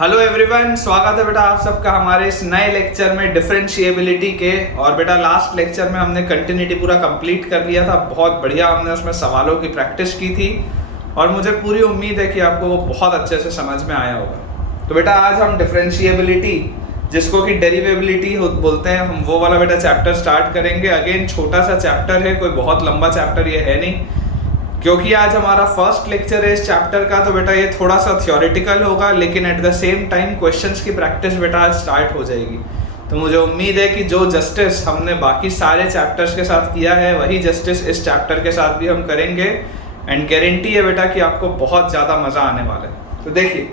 Hello everyone, स्वागत है बेटा आप सबका हमारे इस नए लेक्चर में डिफरेंशिएबिलिटी के। और बेटा लास्ट लेक्चर में हमने कंटिन्यूटी पूरा कंप्लीट कर लिया था। बहुत बढ़िया हमने उसमें सवालों की प्रैक्टिस की थी और मुझे पूरी उम्मीद है कि आपको वो बहुत अच्छे से समझ में आया होगा। तो बेटा आज हम डिफरेंशिएबिलिटी, जिसको कि डेरिवेबिलिटी बोलते हैं, हम वो वाला बेटा चैप्टर स्टार्ट करेंगे। अगेन छोटा सा चैप्टर है, कोई बहुत लंबा चैप्टर ये है नहीं, क्योंकि आज हमारा फर्स्ट लेक्चर है इस चैप्टर का। तो बेटा ये थोड़ा सा थियोरेटिकल होगा, लेकिन at the same time questions की प्रैक्टिस बेटा आज स्टार्ट हो जाएगी। तो मुझे उम्मीद है कि जो जस्टिस हमने बाकी सारे चैप्टर्स के साथ किया है, वही जस्टिस इस चैप्टर के साथ भी हम करेंगे। एंड गारंटी है बेटा कि आपको बहुत ज़्यादा मज़ा आने वाला है। तो देखिए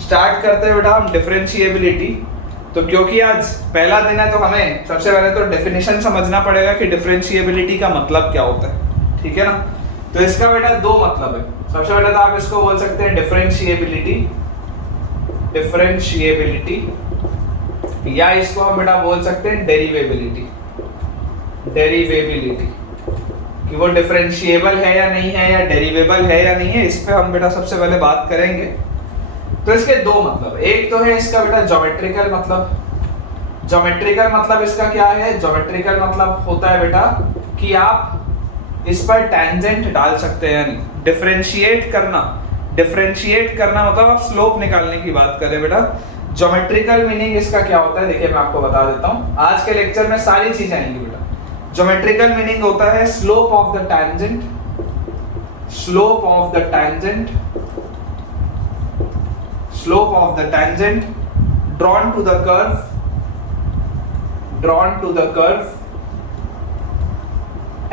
स्टार्ट करते हैं बेटा हम डिफरेंशिएबिलिटी। तो क्योंकि आज पहला दिन है तो हमें सबसे पहले तो डेफिनेशन समझना पड़ेगा कि डिफरेंशिएबिलिटी का मतलब क्या होता है, ठीक है ना। तो इसका बेटा दो मतलब है। सबसे पहले तो आप इसको बोल सकते हैं डिफरेंशिएबिलिटी, या इसको हम बेटा बोल सकते हैं डेरिवेबिलिटी, कि वो डिफरेंशिएबल है या नहीं है, या डेरिवेबल है या नहीं है, इस पे हम बेटा सबसे पहले बात करेंगे। तो इसके दो मतलब, एक तो है इसका बेटा ज्योमेट्रिकल मतलब। ज्योमेट्रिकल मतलब इसका क्या है? ज्योमेट्रिकल मतलब होता है बेटा कि आप इस पर टेंजेंट डाल सकते हैं, यानी डिफरेंशिएट करना मतलब आप स्लोप निकालने की बात करें बेटा। ज्योमेट्रिकल मीनिंग इसका क्या होता है, देखिए मैं आपको बता देता हूं। आज के लेक्चर में सारी चीजें आएंगी बेटा। ज्योमेट्रिकल मीनिंग होता है slope of the tangent, drawn to the curve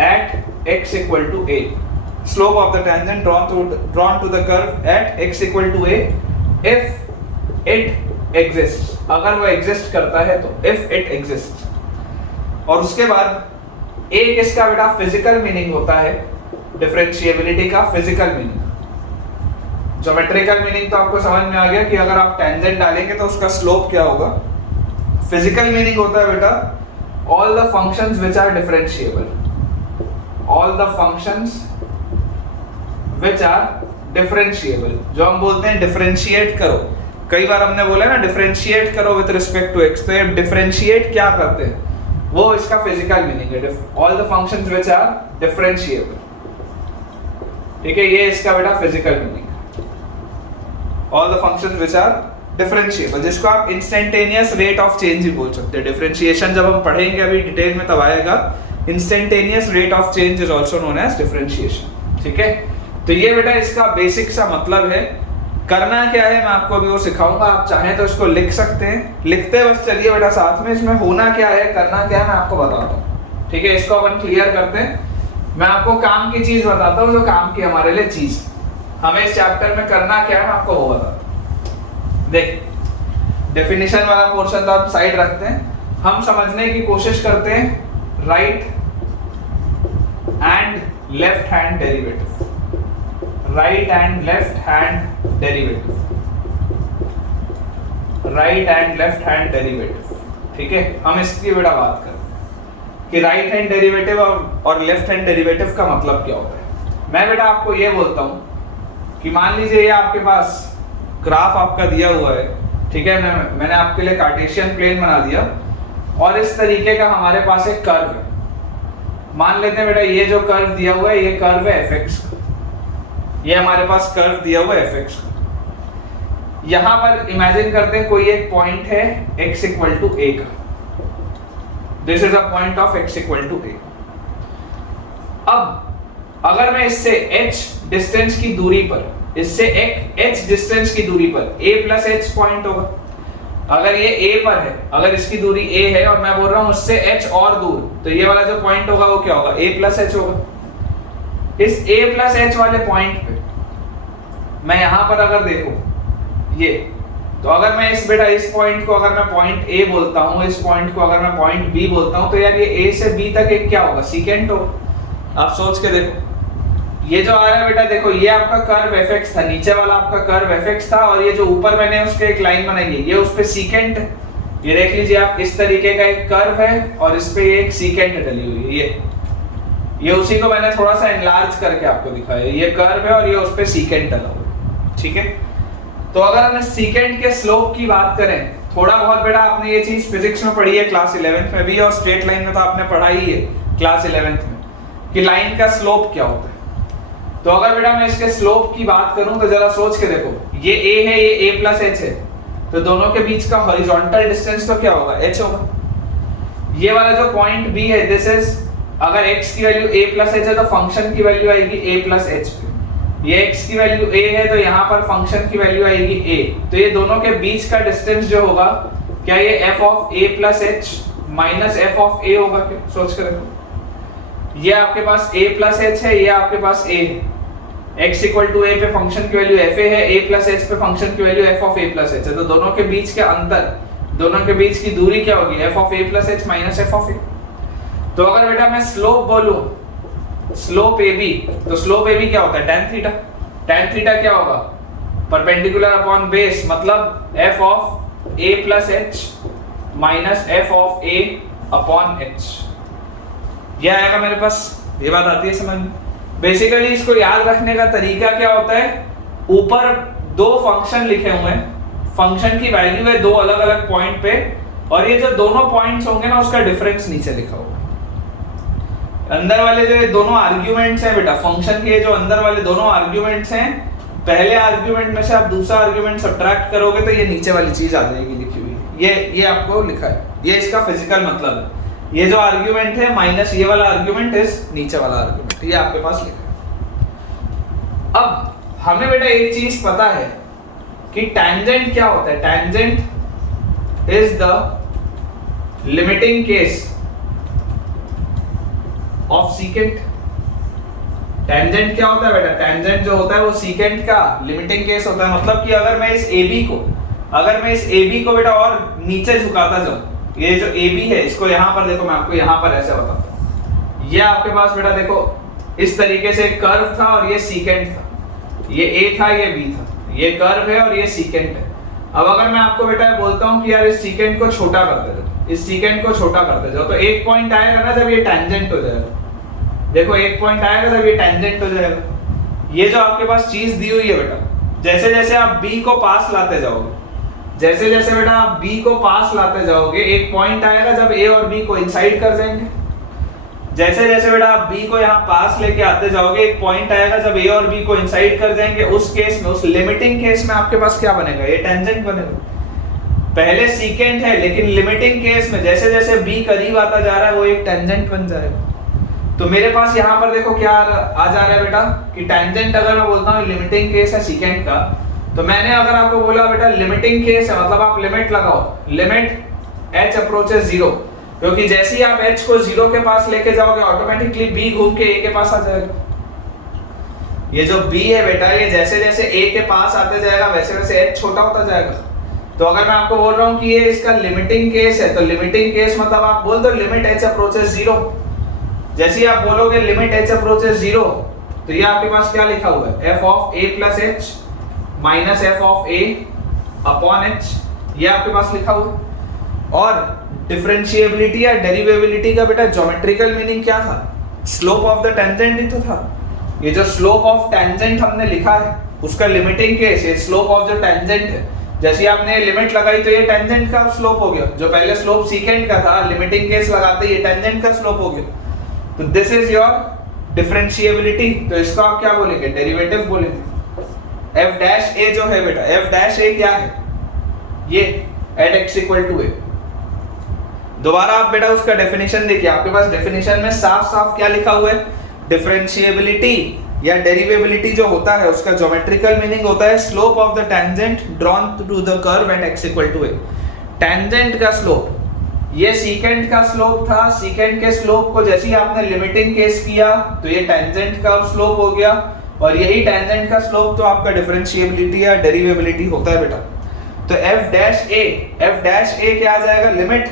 at x equal to a. Slope of the tangent drawn to the curve at x equal to a if it exists. अगर वो exist करता है तो if it exists। और उसके बाद एक इसका बेटा फिजिकल मीनिंग होता है डिफरेंशिएबिलिटी का। फिजिकल मीनिंग, ज्योमेट्रिकल मीनिंग तो आपको समझ में आ गया कि अगर आप टेंजेंट डालेंगे तो उसका स्लोप क्या होगा। फिजिकल मीनिंग होता है बेटा all the functions which are differentiable, जो हम बोलते हैं डिफरेंशिएट करो। कई बार हमने बोला ना डिफरेंशिएट करो विद रिस्पेक्ट टू एक्स, तो ये डिफरेंशिएट क्या करते हैं, वो इसका फिजिकल मीनिंग है। All the functions which are differentiable, ठीक है, ये इसका बेटा फिजिकल मीनिंग है। All the functions which are differentiable, जिसको आप इंस्टेंटेनियस रेट ऑफ चेंज भी बोल सकते हैं। डिफरेंशिएशन जब हम पढ़ेंगे अभी डिटेल में तब आएगा। Instantaneous rate of change is also known as differentiation, ठीक है। तो ये बेटा इसका बेसिक सा मतलब है। करना क्या है मैं आपको अभी वो सिखाऊंगा, आप चाहें तो इसको लिख सकते हैं, लिखते बस चलिए बेटा साथ में। इसमें होना क्या है, करना क्या है, मैं आपको बताता हूँ, ठीक है। इसको अपन क्लियर करते हैं। मैं आपको काम की चीज बताता हूँ, जो काम की हमारे लिए चीज हमें इस चैप्टर में करना क्या है, मैं आपको वो बताता हूँ। देख डेफिनेशन वाला पोर्शन तो आप साइड रखते हैं, हम समझने की कोशिश करते हैं right and left hand derivative, right and left hand derivative, ठीक है। हम इसकी बेटा बात करें कि राइट हैंड डेरिवेटिव और लेफ्ट हैंड डेरिवेटिव का मतलब क्या होता है। मैं बेटा आपको ये बोलता हूं कि मान लीजिए ये आपके पास ग्राफ आपका दिया हुआ है, ठीक है। मैंने आपके लिए कार्टेशियन प्लेन बना दिया और इस तरीके का हमारे पास एक कर्व है। मान लेते हैं बेटा ये जो कर्व दिया हुआ है ये कर्व है fx का, ये हमारे पास कर्व दिया हुआ है fx का। यहां पर इमेजिन करते हैं कोई एक पॉइंट है x इक्वल टू a का, this is a point of x equal to a। अब अगर मैं इससे h डिस्टेंस की दूरी पर, इससे एक h डिस्टेंस की दूरी पर a प्लस h पॉइंट होगा। अगर ये a पर है, अगर इसकी दूरी a है और मैं बोल रहा हूं उससे h और दूर, तो ये वाला जो पॉइंट होगा वो क्या होगा, a प्लस h होगा। इस a प्लस h वाले पॉइंट पे मैं यहां पर अगर देखूं ये, तो अगर मैं इस बेटा इस पॉइंट को अगर मैं पॉइंट a बोलता हूं, इस पॉइंट को अगर मैं पॉइंट b बोलता हूं, तो यार ये a से b तक एक क्या होगा, सीकेंट होगा। आप सोच के देखो, ये जो आ रहा है बेटा देखो, ये आपका कर्व fx था, नीचे वाला आपका कर्व fx था, और ये जो ऊपर मैंने उसके एक लाइन बनाई है ये उस पे सीकेंट है। ये देख लीजिए आप, इस तरीके का एक कर्व है और इस पे एक सीकेंट डली हुई है। ये उसी को मैंने थोड़ा सा एनलार्ज करके आपको दिखाया। ये कर्व है और ये उस पे सीकेंट डला हुआ है, ठीक है। तो अगर हम सीकेंट के स्लोप की बात करें, थोड़ा बहुत बेटा आपने ये चीज फिजिक्स में पढ़ी है क्लास 11th में भी, और स्ट्रेट लाइन में तो आपने पढ़ाई है क्लास 11th में कि लाइन का स्लोप क्या होता है। तो अगर बेटा मैं इसके स्लोप की बात करूं तो जरा सोच के देखो, ये a है, ये a प्लस h है, तो दोनों के बीच का हॉरिजॉन्टल डिस्टेंस तो क्या होगा, h होगा। ये वाला जो पॉइंट b है, दिस इज, अगर x की वैल्यू a प्लस h है तो फंक्शन की वैल्यू आएगी a प्लस h पे। ये x की वैल्यू a है तो यहाँ पर फंक्शन की वैल्यू आएगी a। तो ये दोनों के बीच का डिस्टेंस जो होगा, क्या ये f of a plus h minus f of a होगा क्या? सोच कर देखो, ये आपके पास a प्लस h है, ये आपके पास a है। x इक्वल टू a पे फंक्शन की वैल्यू fa है, a प्लस h पे फंक्शन की value f of a plus h है। तो दोनों के बीच के अंतर, दोनों के बीच की दूरी क्या होगी, f of a plus h minus f of a। तो अगर बेटा मैं स्लोप बोलूं, स्लोप AB, तो स्लोप AB क्या होता है, tan थीटा। tan थीटा क्या होगा, परपेंडिकुलर अपॉन बेस, मतलब f of a plus h minus f of a upon h। ये आएगा मेरे पास, ये बात आती है समझ में। बेसिकली इसको याद रखने का तरीका क्या होता है, ऊपर दो फंक्शन लिखे हुए हैं, फंक्शन की वैल्यू है दो अलग अलग पॉइंट पे, और ये जो दोनों पॉइंट्स होंगे ना उसका डिफरेंस नीचे लिखा होगा। अंदर वाले जो ये दोनों आर्ग्यूमेंट्स हैं बेटा, फंक्शन के जो अंदर वाले दोनों आर्ग्यूमेंट्स हैं, पहले आर्ग्यूमेंट में से आप दूसरा आर्ग्यूमेंट सब्ट्रैक्ट करोगे तो ये नीचे वाली चीज आ जाएगी लिखी हुई। ये आपको लिखा है, ये इसका फिजिकल मतलब है। ये जो आर्ग्यूमेंट है माइनस ये वाला आर्ग्यूमेंट इज नीचे वाला आर्ग्यूमेंट, ये आपके पास लिखा है। अब हमें बेटा एक चीज पता है कि टैंजेंट क्या होता है। Tangent is the limiting case of secant. Tangent क्या होता है बेटा, टेंजेंट जो होता है वो सीकेंट का लिमिटिंग केस होता है। मतलब कि अगर मैं इस AB को बेटा और नीचे झुकाता जाऊं, ये जो AB है इसको यहां पर देखो, मैं आपको यहां पर ऐसे बताता हूं। ये आपके पास बेटा देखो इस तरीके से कर्व था और ये सीकेंट था, ये A था ये B था, ये कर्व है और ये सीकेंट है। अब अगर मैं आपको बेटा बोलता हूं कि यार इस सीकेंट को छोटा कर दे, इस सीकेंट को छोटा करते जाओ, तो एक पॉइंट आएगा ना जब ये टेंजेंट हो जाएगा। देखो एक पॉइंट आएगा जब ये टेंजेंट हो जाएगा। ये जो आपके पास चीज दी हुई है बेटा, जैसे जैसे आप B को पास लाते जाओगे, जैसे जैसे बेटा आप B को पास लाते जाओगे, एक पॉइंट आएगा जब A और B को इंसाइड कर जाएंगे। जैसे जैसे बेटा आप B को यहाँ पास लेके आते जाओगे, एक पॉइंट आएगा जब A और B को इंसाइड कर जाएंगे। उस केस में, उस लिमिटिंग केस में आपके पास क्या बनेगा, ये टेंजेंट बनेगा। पहले सीकेंट है लेकिन लिमिटिंग केस में जैसे जैसे B करीब आता जा रहा है वो एक टेंजेंट बन जाएगा। तो मेरे पास यहाँ पर देखो क्या आ जा रहा है बेटा कि टेंजेंट अगर मैं बोलता हूँ लिमिटिंग केस है सीकेंट का, तो मैंने अगर आपको बोला बेटा लिमिटिंग केस है, मतलब आप लिमिट लगाओ, लिमिट h अप्रोचेस 0, क्योंकि जैसे ही आप h को 0 के पास लेके जाओगे ऑटोमेटिकली B घूम के A के पास आ जाएगा। ये जो B है बेटा, ये जैसे जैसे A के पास आते जाएगा वैसे वैसे h छोटा होता जाएगा। तो अगर मैं आपको बोल रहा हूँ कि ये इसका लिमिटिंग केस है, तो लिमिटिंग केस मतलब आप बोल दो लिमिट h अप्रोचेस 0। जैसे ही आप बोलोगे लिमिट h अप्रोचेस 0, तो ये आपके पास क्या लिखा हुआ है, f of a plus h minus f of a upon h, ये आपके पास लिखा हुआ है। और डिफरेंशिएबिलिटी या डेरिवेबिलिटी का बेटा ज्योमेट्रिकल मीनिंग क्या था, स्लोप ऑफ द टेंजेंट ही तो था। ये जो स्लोप ऑफ टेंजेंट हमने लिखा है उसका लिमिटिंग केस ये स्लोप ऑफ द टेंजेंट है। जैसे आपने लिमिट लगाई तो ये टेंजेंट का स्लोप हो गया, जो पहले स्लोप सीकेंट का था, लिमिटिंग केस लगाते ये टेंजेंट का स्लोप हो गया। तो दिस इज योर डिफरेंशिएबिलिटी। तो इसको आप क्या बोलेंगे, डेरिवेटिव बोलेंगे। f डैश a जो है बेटा, f डैश a क्या है, ये at x equal to a। दोबारा आप बेटा उसका डेफिनेशन देखिए, आपके पास डेफिनेशन में साफ साफ क्या लिखा हुआ है, डिफरेंशिएबिलिटी या डेरिवेबिलिटी जो होता है उसका ज्योमेट्रिकल मीनिंग होता है slope of the tangent drawn to the curve at x equal to a। Tangent का स्लोप, ये सीकेंट का स्लोप था, सीकेंट के स्लोप को जैसे ही आपने लिमिटिंग केस किया तो ये टेंजेंट का स्लोप हो गया, और यही टेंजेंट का स्लोप तो आपका डिफरेंशिएबिलिटी या डेरिवेबिलिटी होता है बेटा। तो f डैश a क्या आ जाएगा, limit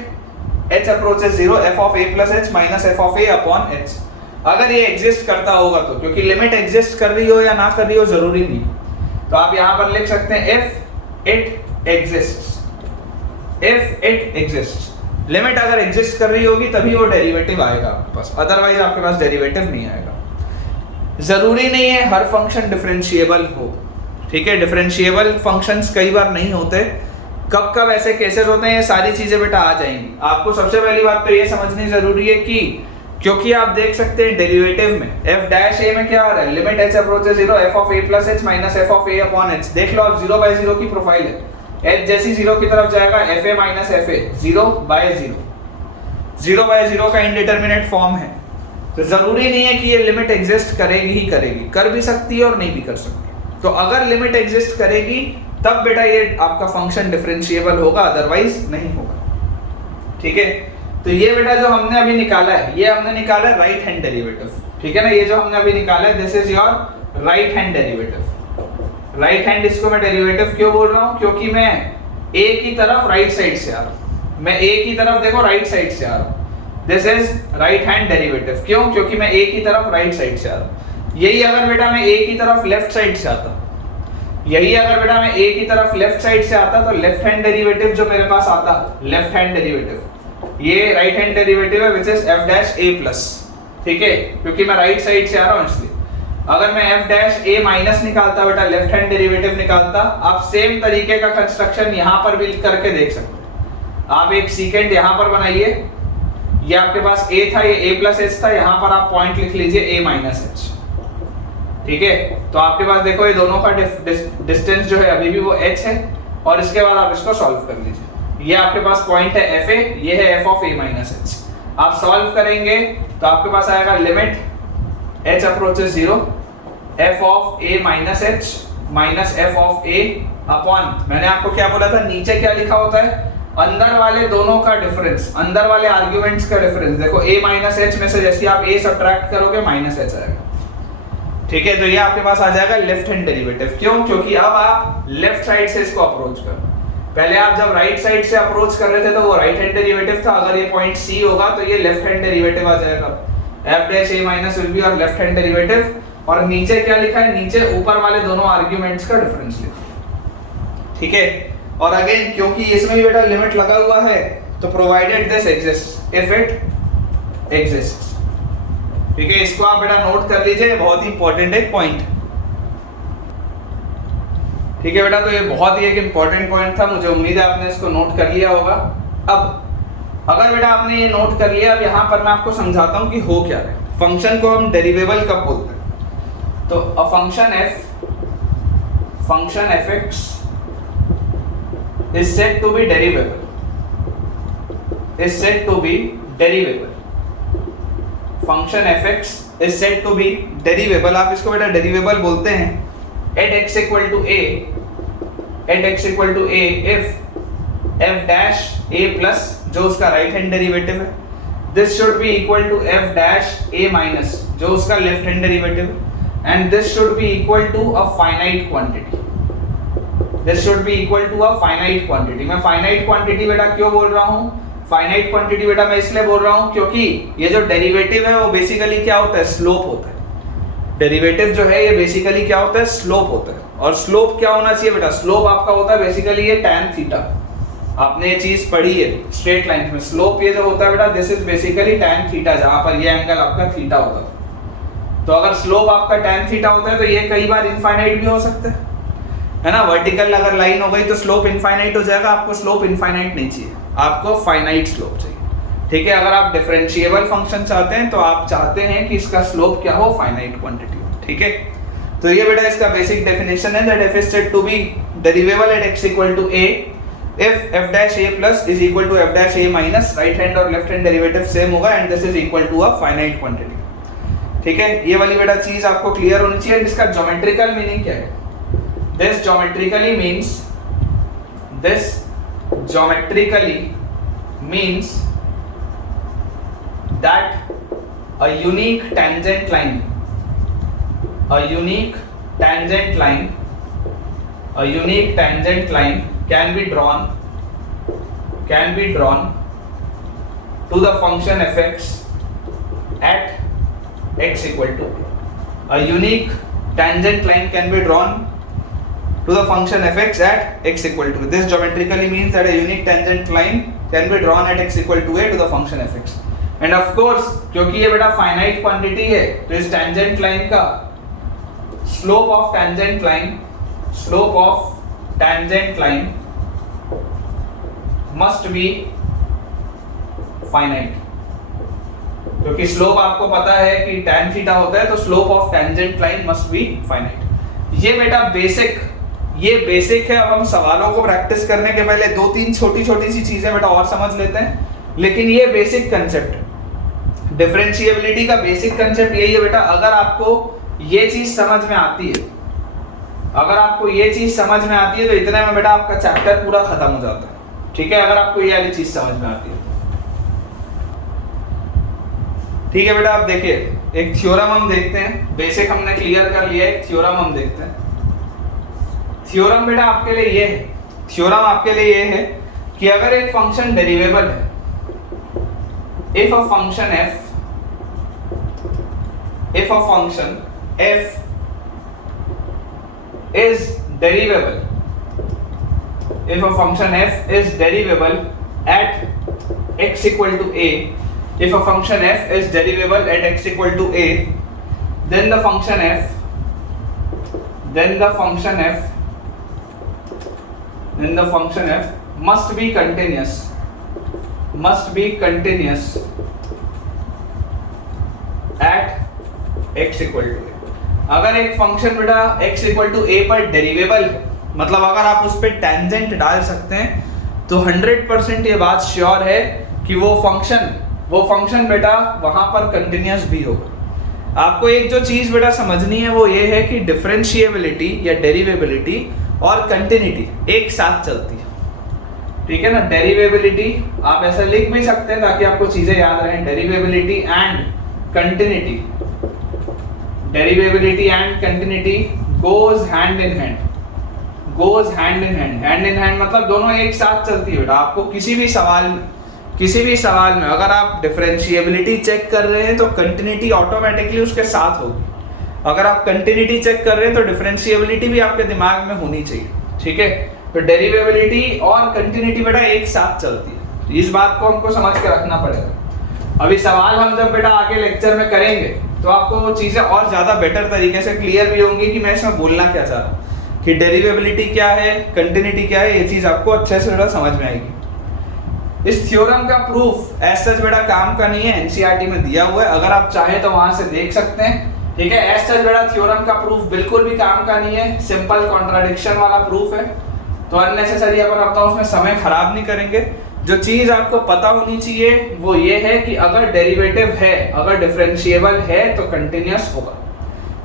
h approaches 0 f of a plus h minus f of a upon h। अगर ये एग्जिस्ट करता होगा तो, क्योंकि लिमिट एग्जिस्ट कर रही हो या ना कर रही हो जरूरी नहीं, तो आप यहां पर लिख सकते हैं if it exists, if it exists। Limit अगर एग्जिस्ट कर रही होगी तभी वो डेरिवेटिव आएगा आपके पास, अदरवाइज आपके पास डेरिवेटिव नहीं आएगा। जरूरी नहीं है हर फंक्शन डिफरेंशिएबल हो, ठीक है, डिफरेंशिएबल फंक्शंस कई बार नहीं होते, कब कब ऐसे केसेस होते हैं, ये सारी चीजें बेटा आ जाएंगी। आपको सबसे पहली बात तो ये समझनी जरूरी है कि क्योंकि आप देख सकते हैं डेरिवेटिव में f डैश a में क्या आ रहा है, limit h approaches 0 f of a plus h minus f of a upon h। देख लो आप 0 बाय 0 की प्रोफाइल है, h जैसी 0 की तरफ जाएगा f a minus f a 0 by 0, 0 by 0 का इंडिटरमिनेट फॉर्म है। तो जरूरी नहीं है कि ये लिमिट एग्जिस्ट करेगी ही करेगी, कर भी सकती है और नहीं भी कर सकती। तो अगर लिमिट एग्जिस्ट करेगी तब बेटा ये आपका फंक्शन डिफरेंशिएबल होगा, अदरवाइज नहीं होगा। ठीक है, तो ये बेटा जो हमने अभी निकाला है, ये हमने निकाला है राइट हैंड डेरिवेटिव। ठीक है ना, ये जो हमने अभी निकाला है this is your right hand derivative. Right hand इसको मैं डेरिवेटिव क्यों बोल रहा हूं, क्योंकि मैं a की तरफ राइट साइड से आ रहा हूं, मैं a की तरफ देखो राइट साइड से आ रहा हूं, this is right hand derivative. क्यों, क्योंकि मैं a की तरफ राइट साइड से आ रहा हूं। यही अगर बेटा मैं a की तरफ लेफ्ट साइड से आता, यही अगर बेटा मैं a की तरफ लेफ्ट साइड से आता तो लेफ्ट हैंड डेरिवेटिव जो मेरे पास आता, लेफ्ट हैंड डेरिवेटिव, ये राइट हैंड डेरिवेटिव है which is f dash a plus. ठीक है, क्योंकि मैं राइट साइड से आ रहा हूं इसलिए। अगर मैं f डैश a माइनस निकालता बेटा, लेफ्ट हैंड डेरिवेटिव निकालता, आप सेम तरीके का कंस्ट्रक्शन यहां पर भी करके देख सकते हैं। आप एक सीकेंड यहां पर बनाइए, ये आपके पास a था, ये a प्लस h था, यहां पर आप पॉइंट लिख लीजिए a माइनस h। ठीक है, तो आपके पास देखो ये दोनों का डिस्टेंस जो है अभी भी वो h है, और इसके बाद आप इसको सॉल्व कर लीजिए। ये आपके पास पॉइंट है f a, ये है f of a minus h। आप सॉल्व करेंगे तो आपके पास आएगा limit h approaches 0 f of a minus h minus f of a upon, मैंने आपको क्या बोला था, नीचे क्या लिखा होता है, अंदर वाले दोनों का डिफरेंस, अंदर वाले आर्गुमेंट्स का डिफरेंस। देखो a माइनस h में से जैसे आप a सब्ट्रैक्ट करोगे माइनस h आएगा। ठीक है, तो ये आपके पास आ जाएगा लेफ्ट हैंड डेरिवेटिव। क्यों, क्योंकि अब आप लेफ्ट साइड से इसको अप्रोच कर, पहले आप जब राइट साइड से अप्रोच कर रहे थे तो वो राइट हैंड डेरिवेटिव था, अगर ये पॉइंट C होगा तो ये लेफ्ट हैंड डेरिवेटिव आ जाएगा, f dash a minus will be और लेफ्ट हैंड डेरिवेटिव, और नीचे क्या लिखा है, नीचे ऊपर वाले दोनों आर्गुमेंट्स का डिफरेंस लिखा। ठीक है, और अगेन क्योंकि इसमें भी बेटा लिमिट लगा हुआ है तो provided this exist, if it exist. ठीक है, इसको आप बेटा नोट कर लीजिए, बहुत ही इंपॉर्टेंट एक पॉइंट। ठीक है बेटा, तो ये बहुत ही एक इंपॉर्टेंट पॉइंट था, मुझे उम्मीद है आपने इसको नोट कर लिया होगा। अब अगर बेटा आपने ये नोट कर लिया, अब यहाँ पर मैं आपको समझाता हूँ कि हो क्या है। फंक्शन को हम डेरिवेबल कब बोलते हैं, तो a function f(x) is said to be derivable, is said to be derivable, function f(x) is said to be derivable, आप इसको बेटा डेरिवेबल बोलते हैं at x equal to a, at x equal to a if f dash a plus जो उसका right hand derivative है, this should be equal to f dash a minus जो उसका लेफ्ट हैंड डेरिवेटिव है, and this should be equal to a finite quantity, this should be equal to a finite quantity। मैं finite quantity बेटा क्यों बोल रहा हूँ, finite quantity बेटा मैं इसलिए बोल रहा हूँ क्योंकि ये जो डेरिवेटिव है वो बेसिकली क्या होता है, स्लोप होता है। डेरिवेटिव जो है ये बेसिकली क्या होता है, स्लोप होता है। और स्लोप क्या होना चाहिए बेटा, स्लोप आपका होता है बेसिकली ये tan थीटा। आपने ये चीज पढ़ी है स्ट्रेट लाइन में, स्लोप ये जो होता है बेटा this is basically tan theta, जहां पर ये एंगल आपका थीटा होता है। तो अगर स्लोप आपका tan थीटा होता है तो ये कई बार इनफाइनाइट भी हो सकता है ना। वर्टिकल अगर लाइन हो गई तो स्लोप इनफाइनाइट हो जाएगा, आपको स्लोप इनफाइनाइट नहीं चाहिए, आपको फाइनाइट स्लोप चाहिए। ठीक है, अगर आप डिफरेंशिएबल फंक्शन चाहते हैं तो आप चाहते हैं कि इसका स्लोप क्या हो, फाइनाइट क्वांटिटी हो। ठीक है, तो ये बेटा इसका बेसिक डेफिनेशन है, that f is said to be derivable at x equal to a if f dash a plus is equal to f dash a minus, right hand और लेफ्ट हैंड डेरिवेटिव सेम होगा and this is equal to a finite quantity. ठीक है, ये वाली बेटा चीज आपको clear होनी चाहिए। इसका ज्योमेट्रिकल मीनिंग क्या है, this geometrically means that a unique tangent line can be drawn to the function f(x) at x equal to a unique tangent line can be drawn to the function f(x) at x equal to, this geometrically means that a unique tangent line can be drawn at x equal to a to the function f(x) and of course क्योंकि ये बेटा finite quantity है तो इस tangent line का slope of tangent line slope of tangent line must be finite, क्योंकि slope आपको पता है कि tan थीटा होता है, तो slope of tangent line must be finite. ये बेटा बेसिक है। अब हम सवालों को प्रैक्टिस करने के पहले दो तीन छोटी छोटी सी चीजें बेटा और समझ लेते हैं, लेकिन ये बेसिक कंसेप्ट है डिफरेंशिएबिलिटी का। बेसिक कंसेप्ट यही है बेटा, अगर आपको ये चीज समझ में आती है, तो इतने में बेटा आपका चैप्टर पूरा खत्म हो जाता है। ठीक है, अगर आपको ये वाली चीज समझ में आती है। ठीक है बेटा, आप देखिए एक थ्योरम हम देखते हैं। बेसिक हमने क्लियर कर लिया है, एक थ्योरम हम देखते हैं। थ्योरम बेटा आपके लिए ये है कि अगर एक फंक्शन डेरिवेबल है, if a function f is derivable, at x equal to a, if a function f is derivable at x equal to a, then the function f must be continuous at x equal to a। अगर एक function बेटा x equal to a पर डेरिवेबल है, मतलब अगर आप उस पर टेंजेंट डाल सकते हैं, तो 100% ये बात श्योर है कि वो फंक्शन बेटा वहां पर कंटिन्यूअस भी होगा। आपको एक जो चीज बेटा समझनी है वो ये है कि डिफरेंशिएबिलिटी या डेरिवेबिलिटी और कंटिन्यूटी एक साथ चलती है। ठीक है ना, डेरिवेबिलिटी आप ऐसा लिख भी सकते हैं ताकि आपको चीजें याद रहें। Derivability and continuity goes hand in hand, मतलब दोनों एक साथ चलती है बेटा। आपको किसी भी सवाल में अगर आप डिफरेंशिएबिलिटी चेक कर रहे हैं तो कंटिन्यूटी ऑटोमेटिकली उसके साथ होगी। अगर आप कंटिन्यूटी चेक कर रहे हैं तो डिफरेंशिएबिलिटी भी आपके दिमाग में होनी चाहिए। ठीक है, तो डेरिवेबिलिटी और कंटिन्यूटी बेटा एक साथ चलती है। इस बात को हमको समझ के रखना पड़ेगा। अभी सवाल हम जब बेटा आगे लेक्चर में करेंगे तो आपको वो चीजें और ज्यादा बेटर तरीके से क्लियर भी होंगी कि मैं इसमें बोलना क्या चाह रहा हूँ, कि डेरिवेबिलिटी क्या है, कंटिन्यूटी क्या है, ये चीज आपको अच्छे से बेटा समझ में आएगी। इस थ्योरम का प्रूफ एज सच बेटा काम का नहीं है, एनसीईआरटी में दिया हुआ है, अगर आप चाहें तो वहां से देख सकते हैं। ठीक है, एज सच बेटा थ्योरम का प्रूफ बिल्कुल भी काम का नहीं है, सिंपल कॉन्ट्राडिक्शन वाला प्रूफ है, तो अननेसेसरी अपन अपना उसमें समय खराब नहीं करेंगे। जो चीज आपको पता होनी चाहिए वो ये है कि अगर डेरिवेटिव है, अगर डिफरेंशिएबल है तो कंटिन्यूअस होगा।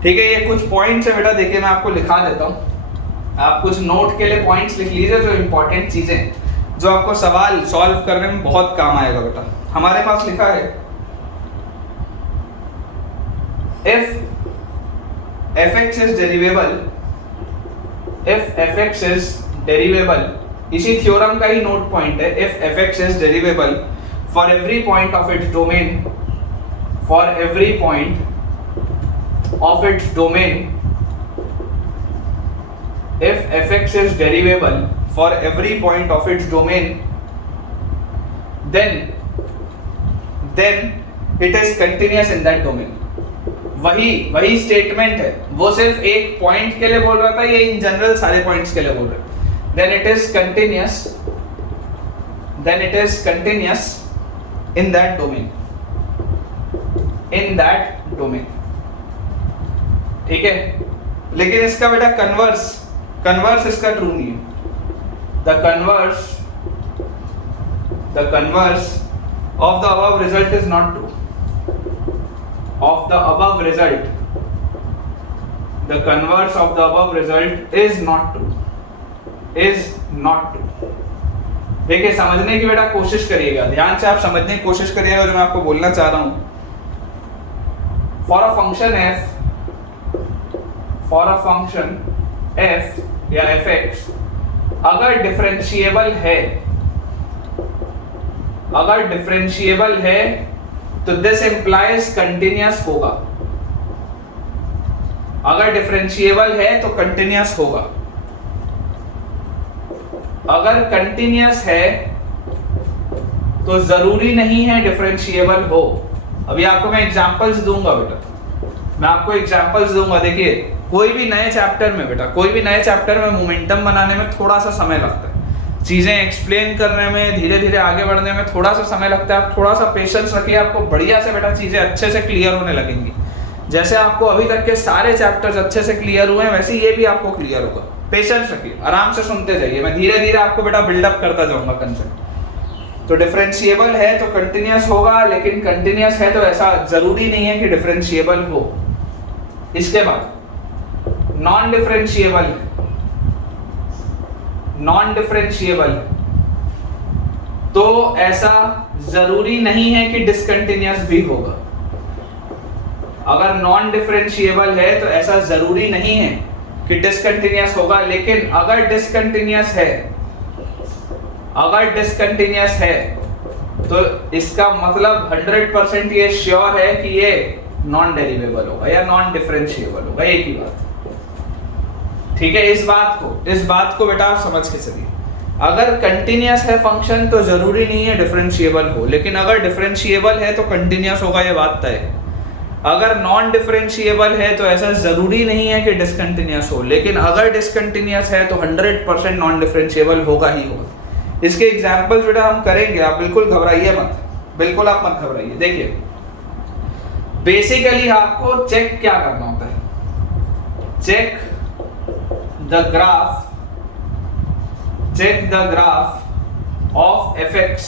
ठीक है, ये कुछ पॉइंट्स है बेटा, देखिए मैं आपको लिखा देता हूँ। आप कुछ नोट के लिए पॉइंट्स लिख लीजिए, जो इंपॉर्टेंट चीजें जो आपको सवाल सॉल्व करने में बहुत काम आएगा बेटा। हमारे पास लिखा है if fx is derivable, इसी थ्योरम का ही नोट पॉइंट है। if fx is derivable for every point of its domain, if fx is derivable for every point of its domain, then it is continuous in that domain। वही statement है, वो सिर्फ एक point के लिए बोल रहा था, ये इन जनरल सारे पॉइंट्स के लिए बोल रहा है। then it is continuous in that domain। ठीक है, लेकिन इसका बेटा कन्वर्स इसका ट्रू नहीं है। the converse of the above result is not true। the converse of the above result is not true। देखिए, समझने की बेटा कोशिश करिएगा, ध्यान से आप समझने की कोशिश करिएगा जो मैं आपको बोलना चाह रहा हूं। फॉर अ फंक्शन f या fx अगर डिफरेंशिएबल है तो दिस इंप्लाइज कंटिन्यूअस होगा। अगर डिफरेंशिएबल है तो कंटिन्यूअस होगा। अगर कंटिन्यूअस है तो जरूरी नहीं है डिफरेंशिएबल हो। अभी आपको मैं एग्जांपल्स दूंगा बेटा, मैं आपको एग्जांपल्स दूंगा। देखिए कोई भी नए चैप्टर में बेटा, कोई भी नए चैप्टर में मोमेंटम बनाने में थोड़ा सा समय लगता है, चीजें एक्सप्लेन करने में, धीरे धीरे आगे बढ़ने में थोड़ा सा समय लगता है। आप थोड़ा सा पेशेंस रखिए, आपको बढ़िया से बेटा चीजें अच्छे से क्लियर होने लगेंगी। जैसे आपको अभी तक के सारे चैप्टर्स अच्छे से क्लियर हुए हैं, वैसे ये भी आपको क्लियर होगा। पेशेंस रखिए, आराम से सुनते जाइए, मैं धीरे धीरे आपको बेटा बिल्डअप करता जाऊंगा कंसेप्ट। तो डिफरेंशिएबल है तो कंटिन्यूअस होगा, लेकिन कंटिन्यूअस है तो ऐसा जरूरी नहीं है कि डिफरेंशिएबल हो। इसके बाद नॉन डिफरेंशिएबल है, नॉन डिफरेंशिएबल है तो ऐसा जरूरी नहीं है कि डिसकंटिन्यूअस भी होगा। अगर नॉन डिफरेंशिएबल है तो ऐसा जरूरी नहीं है कि डिसकंटिन्यूअस होगा, लेकिन अगर डिसकंटिन्यूअस है, अगर डिसकंटिन्यूअस है तो इसका मतलब 100% ये श्योर है कि ये नॉन डेरिवेबल होगा या नॉन डिफरेंशिएबल होगा, एक ही बात। ठीक है, इस बात को बेटा आप समझ के चलिए। अगर कंटिन्यूअस है फंक्शन तो जरूरी नहीं है डिफरेंशिएबल हो, लेकिन अगर डिफरेंशिएबल है तो कंटिन्यूअस होगा, ये बात तय है। अगर नॉन डिफरेंशिएबल है तो ऐसा जरूरी नहीं है कि डिसकंटिन्यूअस हो, लेकिन अगर डिसकंटिन्यूअस है तो 100% नॉन डिफरेंशिएबल होगा ही होगा। इसके एग्जांपल्स बेटा हम करेंगे, आप बिल्कुल घबराइए मत, बिल्कुल आप मत घबराइए। देखिए, बेसिकली आपको चेक क्या करना होता है, check the graph of fx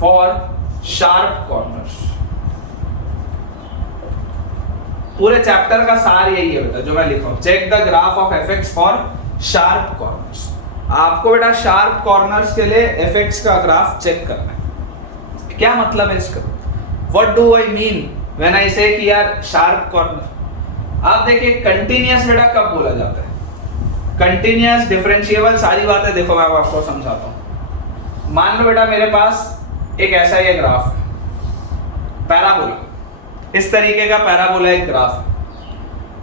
for sharp corners. पूरे चैप्टर का सार यही है बेटा जो मैं लिखा हूं, check the graph of fx for sharp corners. आपको बेटा शार्प कॉर्नर्स के लिए fx का ग्राफ चेक करना है। क्या मतलब है इसका, what do I mean when I से कि यार शार्प कॉर्नर। आप देखिए कंटिन्यूअस बेटा कब बोला जाता है, कंटिन्यूअस, डिफरेंशिएबल, सारी बातें देखो मैं आपको समझाता हूं। मान लो बेटा मेरे पास एक ऐसा ये ग्राफ है, पैराबोला, इस तरीके का पैराबोला एक ग्राफ है।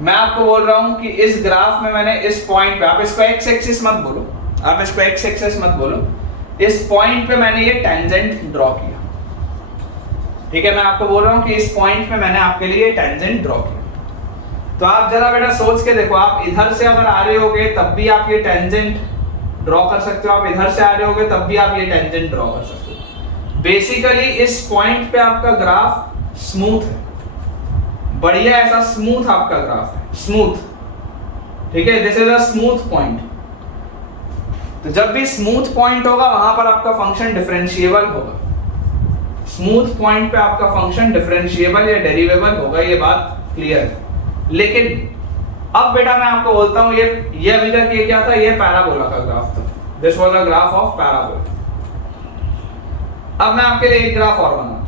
मैं आपको बोल रहा हूं कि इस ग्राफ में मैंने इस पॉइंट पे, आप इसको एक्स एक्सिस मत बोलो, आप इसको एक्स एक्सिस मत बोलो, इस पॉइंट पे मैंने ये टेंजेंट ड्रॉ किया। ठीक है, मैं आपको बोल रहा हूं कि इस पॉइंट पे मैंने आपके लिए टेंजेंट ड्रॉ किया। तो आप जरा बेटा सोच के देखो, आप इधर से अगर आ रहे होगे तब भी आप ये टेंजेंट ड्रॉ कर सकते हो, आप इधर से आ रहे होगे तब भी आप ये टेंजेंट ड्रॉ कर सकते हो। बेसिकली इस पॉइंट पे आपका ग्राफ स्मूथ है, बढ़िया ऐसा स्मूथ आपका ग्राफ है, स्मूथ। ठीक है, this is a smooth point. तो जब भी स्मूथ पॉइंट होगा वहां पर आपका फंक्शन डिफरेंशिएबल होगा। स्मूथ पॉइंट पे आपका फंक्शन डिफरेंशिएबल या डेरिवेबल होगा, ये बात क्लियर है। लेकिन अब बेटा मैं आपको बोलता हूं, ये अभी तक ये क्या था, ये पैराबोला का ग्राफ था, this was a graph of parabola. अब मैं आपके लिए एक ग्राफ और बनाता हूं,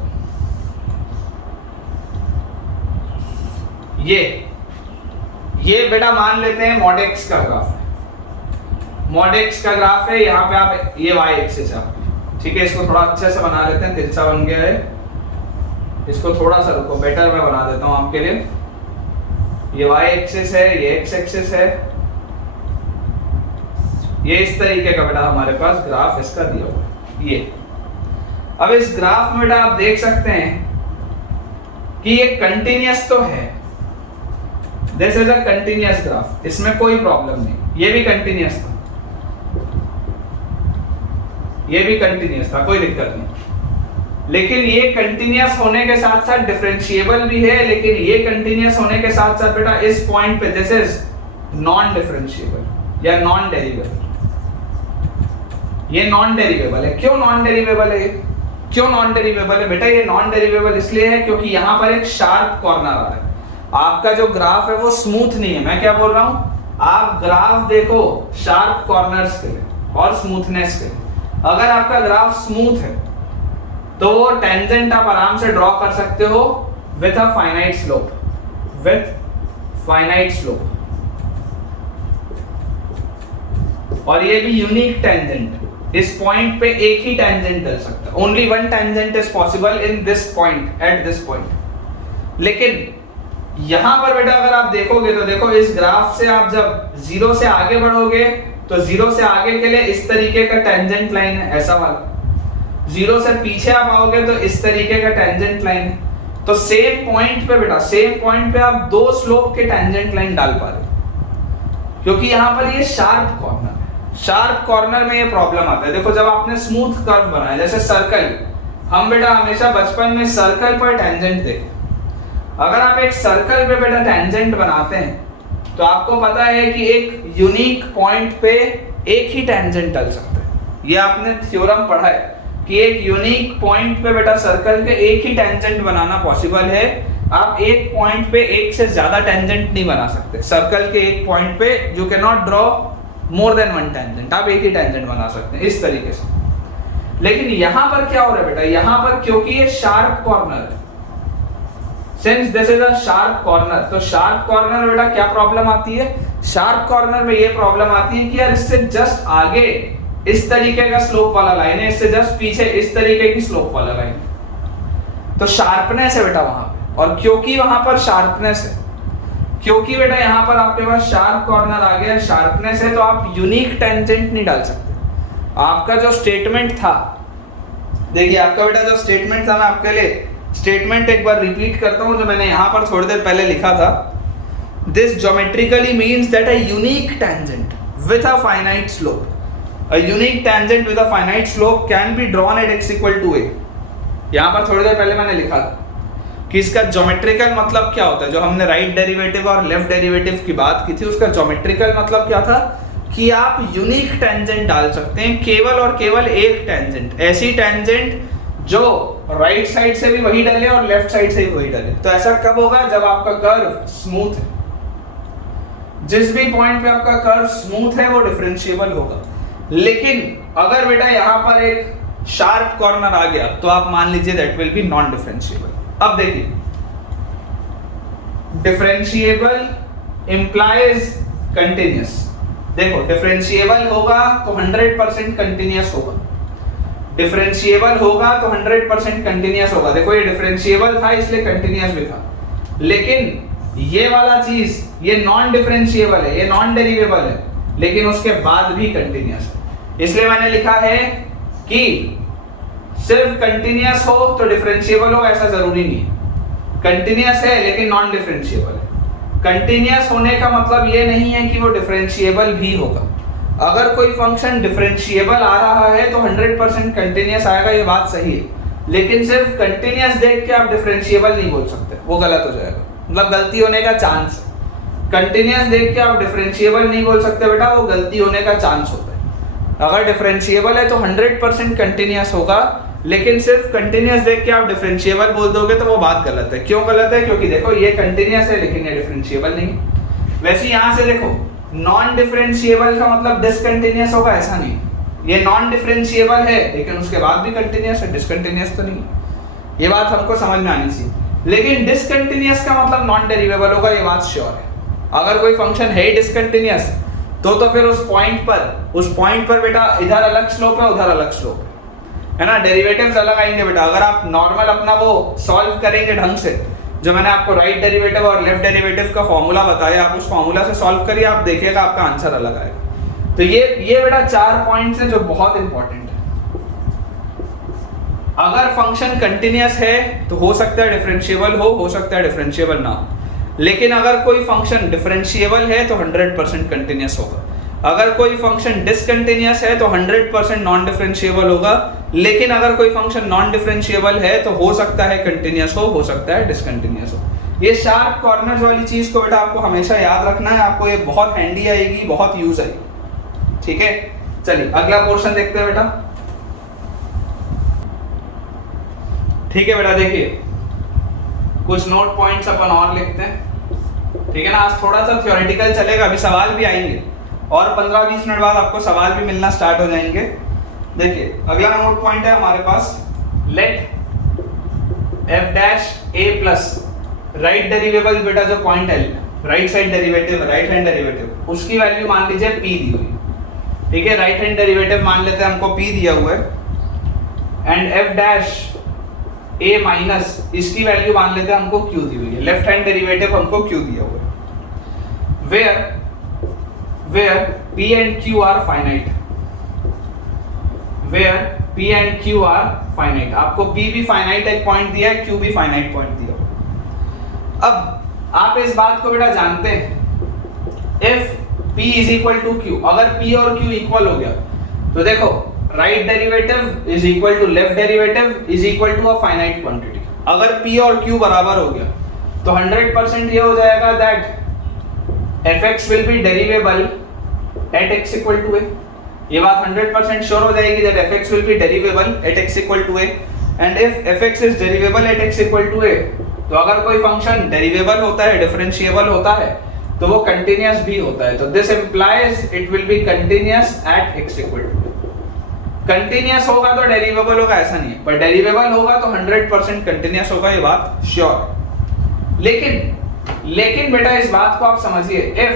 ये बेटा मान लेते हैं मॉड एक्स का ग्राफ है, मॉड एक्स का ग्राफ है। यहाँ पे आप ये वाई एक्सिस है आपकी, ठीक है, इसको थोड़ा अच्छे से बना लेते हैं, तिरछा बन गया है, इसको थोड़ा सा रुको, बेटर मैं बना देता हूं आपके लिए। ये y एक्सिस है, ये x एक्सिस है, ये इस तरीके का बेटा हमारे पास ग्राफ इसका दिया हुआ है। ये अब इस ग्राफ में बेटा आप देख सकते हैं कि ये कंटिन्यूअस तो है, this is a continuous graph, इसमें कोई प्रॉब्लम नहीं। ये भी कंटिन्यूअस था, ये भी कंटिन्यूअस था, कोई दिक्कत नहीं। लेकिन ये कंटिन्यूअस होने के साथ साथ डिफरेंशिएबल भी है, लेकिन ये कंटिन्यूअस होने के साथ साथ बेटा इस पॉइंट पे दिस इज नॉन डिफरेंशिएबल या नॉन डेरिवेबल। ये नॉन डेरिवेबल है। क्यों नॉन डेरिवेबल है, क्यों नॉन डेरिवेबल है बेटा? ये नॉन डेरिवेबल इसलिए है क्योंकि यहां पर एक शार्प कॉर्नर आ रहा है। आपका जो ग्राफ है वो स्मूथ नहीं है। मैं क्या बोल रहा हूं, आप ग्राफ देखो शार्प कॉर्नर्स के लिए और स्मूथनेस के लिए। अगर आपका ग्राफ स्मूथ है तो टेंजेंट आप आराम से ड्रॉ कर सकते हो with a finite slope, with finite slope. और ये भी यूनिक टेंजेंट, इस पॉइंट पे एक ही टेंजेंट डल सकता है, only one tangent is possible in this point, at this point. लेकिन यहां पर बेटा अगर आप देखोगे तो देखो इस ग्राफ से आप जब जीरो से आगे बढ़ोगे तो जीरो से आगे के लिए इस तरीके का टेंजेंट लाइन है, ऐसा वाला। जीरो से पीछे आप आओगे तो इस तरीके का टेंजेंट लाइन है। तो सेम पॉइंट पे बेटा, सेम पॉइंट पे आप दो स्लोप के टेंजेंट लाइन डाल पा रहे हो, क्योंकि यहां पर ये शार्प कॉर्नर है। शार्प कॉर्नर में ये प्रॉब्लम आता है। देखो जब आपने स्मूथ कर्व बनाया, जैसे सर्कल, हम बेटा हमेशा बचपन में सर्कल पर टेंजेंट देखे। अगर आप एक सर्कल पे बेटा टेंजेंट बनाते हैं तो आपको पता है कि एक यूनिक पॉइंट पे एक ही टेंजेंट डल सकता है। ये आपने थ्योरम पढ़ा है कि एक यूनिक पॉइंट पे बेटा सर्कल के एक ही टेंजेंट बनाना पॉसिबल है। आप एक पॉइंट पे एक से ज्यादा टेंजेंट नहीं बना सकते। सर्कल के एक पॉइंट पे you can not draw more than one tangent, आप एक ही टेंजेंट बना सकते हैं इस तरीके से। लेकिन यहां पर क्या हो रहा है बेटा, यहां पर क्योंकि ये शार्प कॉर्नर है, since this is a sharp corner, तो शार्प कॉर्नर में बेटा क्या प्रॉब्लम आती है, शार्प कॉर्नर में ये प्रॉब्लम आती है कि यार इससे जस्ट आगे इस तरीके का स्लोप वाला लाइन है, इससे जस्ट पीछे इस तरीके की स्लोप वाला लाइन है, तो शार्पनेस है बेटा वहां पे। और क्योंकि वहां पर शार्पनेस है, क्योंकि बेटा यहां पर आपके पास शार्प कॉर्नर आ गया, शार्पनेस है, तो आप यूनिक टेंजेंट नहीं डाल सकते। आपका जो स्टेटमेंट था, देखिए आपका बेटा जो स्टेटमेंट था, मैं आपके लिए स्टेटमेंट एक बार रिपीट करता हूं जो मैंने यहां पर थोड़ी देर पहले लिखा था। This geometrically means that a unique tangent with a finite slope, a unique tangent with a finite slope can be drawn at x equal to a। यहां पर थोड़ी देर पहले मैंने लिखा था कि इसका ज्योमेट्रिकल मतलब क्या होता है। जो हमने राइट डेरिवेटिव और लेफ्ट डेरिवेटिव की बात की थी, उसका ज्योमेट्रिकल मतलब क्या था कि आप यूनिक टेंजेंट डाल सकते हैं, केवल और केवल एक टेंजेंट, ऐसी टेंजेंट जो राइट साइड से भी वही डले और लेफ्ट साइड से भी वही डले। तो ऐसा कब होगा, जब आपका कर्व स्मूथ है। जिस भी पॉइंट पे आपका कर्व स्मूथ है वो डिफरेंशिएबल होगा। लेकिन अगर बेटा यहां पर एक शार्प कॉर्नर आ गया तो आप मान लीजिए that will be non differentiable. अब देखिए, डिफरेंशिएबल इंप्लाइज कंटिन्यूअस। देखो डिफरेंशिएबल होगा तो 100% कंटिन्यूअस होगा, डिफरेंशिएबल होगा तो 100% कंटिन्यूअस होगा। देखो ये डिफरेंशिएबल था इसलिए कंटिन्यूअस भी था, लेकिन ये वाला चीज ये नॉन डिफरेंशिएबल है, ये नॉन डेरिवेबल है, लेकिन उसके बाद भी कंटिन्यूअस है। इसलिए मैंने लिखा है कि सिर्फ कंटिन्यूअस हो तो डिफरेंशिएबल हो ऐसा जरूरी नहीं है। कंटिन्यूअस है लेकिन नॉन डिफरेंशिएबल है। कंटिन्यूअस होने का मतलब ये नहीं है कि वो डिफरेंशिएबल भी होगा। अगर कोई फंक्शन डिफरेंशिएबल आ रहा है तो 100% कंटिन्यूअस आएगा, ये बात सही है, लेकिन सिर्फ कंटिन्यूअस देख के आप डिफरेंशिएबल नहीं बोल सकते, वो गलत हो जाएगा, मतलब गलती होने का चांस। कंटिन्यूअस देख के आप डिफरेंशिएबल नहीं बोल सकते बेटा, वो गलती होने का चांस होता है। अगर डिफरेंशिएबल है तो 100% कंटिन्यूअस होगा, लेकिन सिर्फ कंटिन्यूअस देख के आप डिफरेंशिएबल बोल दोगे तो वो बात गलत है। क्यों गलत है, क्योंकि देखो ये कंटिन्यूअस है लेकिन ये डिफरेंशिएबल नहीं है। वैसे यहां से देखो नॉन डिफरेंशिएबल का मतलब डिसकंटिन्यूअस होगा, ऐसा नहीं। ये नॉन डिफरेंशिएबल है लेकिन उसके बाद भी कंटिन्यूअस है, डिसकंटिन्यूअस तो नहीं। ये बात हमको समझ में आनी चाहिए। लेकिन डिसकंटिन्यूअस का मतलब नॉन डेरिवेबल होगा, ये बात श्योर है। अगर कोई फंक्शन है डिसकंटिन्यूअस तो फिर उस पॉइंट पर बेटा इधर अलग स्लोप है उधर अलग स्लोप है ना, डेरिवेटिव्स अलग आएंगे बेटा। अगर आप नॉर्मल अपना वो सॉल्व करेंगे ढंग से, जो मैंने आपको राइट डेरिवेटिव और लेफ्ट डेरिवेटिव का फॉर्मूला बताया, आप उस फॉर्मूला से सॉल्व करिए, आप देखिएगा आपका आंसर अलग आएगा। तो ये बेटा 4 पॉइंट्स हैं जो बहुत इंपॉर्टेंट है। अगर फंक्शन कंटिन्यूअस है तो हो सकता है डिफरेंशिएबल हो सकता है डिफरेंशिएबल ना हो, लेकिन अगर कोई फंक्शन डिफरेंशिएबल है तो 100% कंटिन्यूअस होगा। अगर कोई फंक्शन डिसकंटिन्यूअस है तो 100% नॉन डिफरेंशिएबल होगा, लेकिन अगर कोई फंक्शन नॉन डिफरेंशिएबल है तो हो सकता है कंटिन्यूअस हो सकता है डिसकंटिन्यूअस हो। ये शार्प कॉर्नर्स वाली चीज को बेटा आपको हमेशा याद रखना है, आपको ये बहुत हैंडी आएगी, बहुत यूज आएगी। ठीक है, चलिए अगला पोर्शन देखते हैं बेटा। ठीक है बेटा, देखिए कुछ नोट पॉइंट्स अपन और लिखते हैं, ठीक है ना। आज थोड़ा सा थ्योरेटिकल चलेगा, अभी सवाल भी आएंगे और 15-20 मिनट बाद आपको सवाल भी मिलना स्टार्ट हो जाएंगे। देखिए अगला नोट पॉइंट है हमारे पास, let f dash a plus right derivable बेटा, जो पॉइंट है right side derivative, right hand derivative, उसकी वैल्यू मान लीजिए p दी हुई। ठीक है, राइट हैंड डेरिवेटिव मान लेते हैं, हमको p दिया हुआ है, and f dash a minus इसकी वैल्यू मान लेते हैं हमको q दी हुई है। लेफ्ट हैंड डेरिवेटिव हमको q दिया हुआ है। where p and q are finite, where p and q are finite, आपको p भी फाइनाइट एक पॉइंट दिया है, q भी फाइनाइट पॉइंट दिया है। अब आप इस बात को बेटा जानते हैं, if P is equal to Q, अगर P और Q इक्वल हो गया तो देखो right derivative is equal to left derivative is equal to a finite quantity. अगर P और Q बराबर हो गया तो 100% ये हो जाएगा that fx will be derivable at x equal to a। ये बात 100% श्योर हो जाएगी that fx will be derivable at x equal to a, and if fx is derivable at x equal to a, तो अगर कोई function डेरिवेबल होता है, differentiable होता है, तो वो कंटीन्यूअस भी होता है। तो this implies it will be continuous at x equal to a। Continuous होगा तो डेरिवेबल होगा ऐसा नहीं है, पर डेरिवेबल होगा तो 100% कंटीन्यूअस होगा, ये बात श्योर। लेकिन बेटा इस बात को आप समझिए, if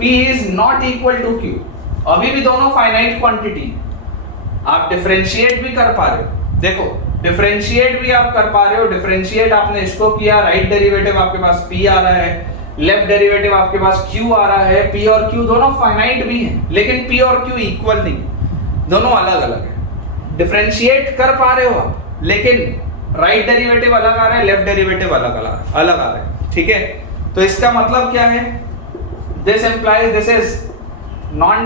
P is not equal to Q, अभी भी दोनों फाइनाइट क्वांटिटी, आप डिफरेंशिएट भी कर पा रहे हो, देखो डिफरेंशिएट भी आप कर पा रहे हो। डिफरेंशिएट आपने इसको किया, राइट डेरिवेटिव आपके पास P आ रहा है, लेफ्ट डेरिवेटिव आपके पास Q आ रहा है। P और Q दोनों फाइनाइट भी हैं, लेकिन P और Q इक्वल नहीं, दोनों अलग अलग है। डिफरेंशिएट कर पा रहे हो आप, लेकिन राइट डेरिवेटिव अलग आ रहा है, लेफ्ट डेरिवेटिव अलग आ रहा है, ठीक है। तो इसका मतलब क्या है, this implies this is non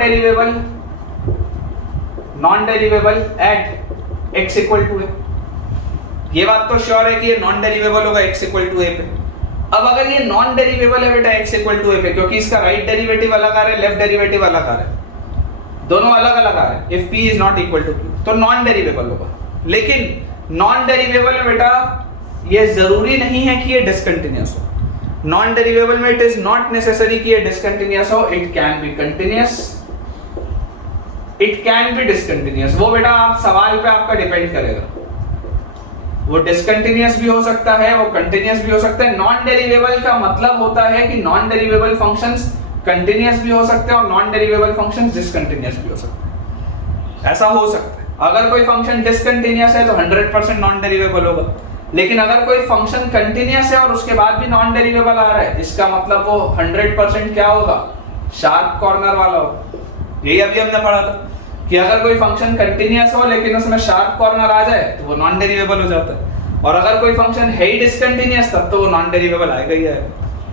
derivable at x equal to a। ये बात तो श्योर है कि ये नॉन डेरिवेबल होगा x इक्वल टू a पे। अब अगर ये नॉन डेरिवेबल है बेटा x इक्वल टू a पे, क्योंकि इसका राइट डेरिवेटिव अलग आ रहा है, लेफ्ट डेरिवेटिव अलग आ रहा है, दोनों अलग अलग आ रहे हैं, if p is not equal to q, तो नॉन डेरिवेबल होगा। लेकिन नॉन डेरिवेबल में बेटा ये जरूरी नहीं है कि ये डिसकंटिन्यूअस हो। नॉन डेरिवेबल में इट इज नॉट नेसेसरी कि ये डिसकंटिन्यूअस हो, it can be continuous, it can be discontinuous. वो बेटा आप सवाल पे आपका डिपेंड करेगा, वो डिसकंटिन्यूअस भी हो सकता है, वो कंटिन्यूअस भी हो सकता है। नॉन डेरिवेबल का मतलब होता है कि नॉन डेरिवेबल फंक्शंस कंटिन्यूअस भी हो सकते हैं और नॉन डेरिवेबल फंक्शंस डिसकंटिन्यूअस भी हो सकते हैं, ऐसा हो सकता है। अगर कोई फंक्शन डिसकंटिन्यूअस है तो 100% नॉन डेरिवेबल होगा, लेकिन अगर कोई फंक्शन कंटिन्यूअस है और उसके बाद भी नॉन डेरिवेबल आ रहा है, इसका मतलब वो 100% क्या होगा, शार्प कॉर्नर वाला होगा। यही अभी हमने पढ़ा था कि अगर कोई फंक्शन कंटिन्यूअस हो लेकिन उसमें शार्प कॉर्नर आ जाए तो वो नॉन डेरिवेबल हो जाता है, और अगर कोई फंक्शन है ही डिसकंटिन्यूअस तब तो वो नॉन डेरिवेबल आएगा ही आएगा,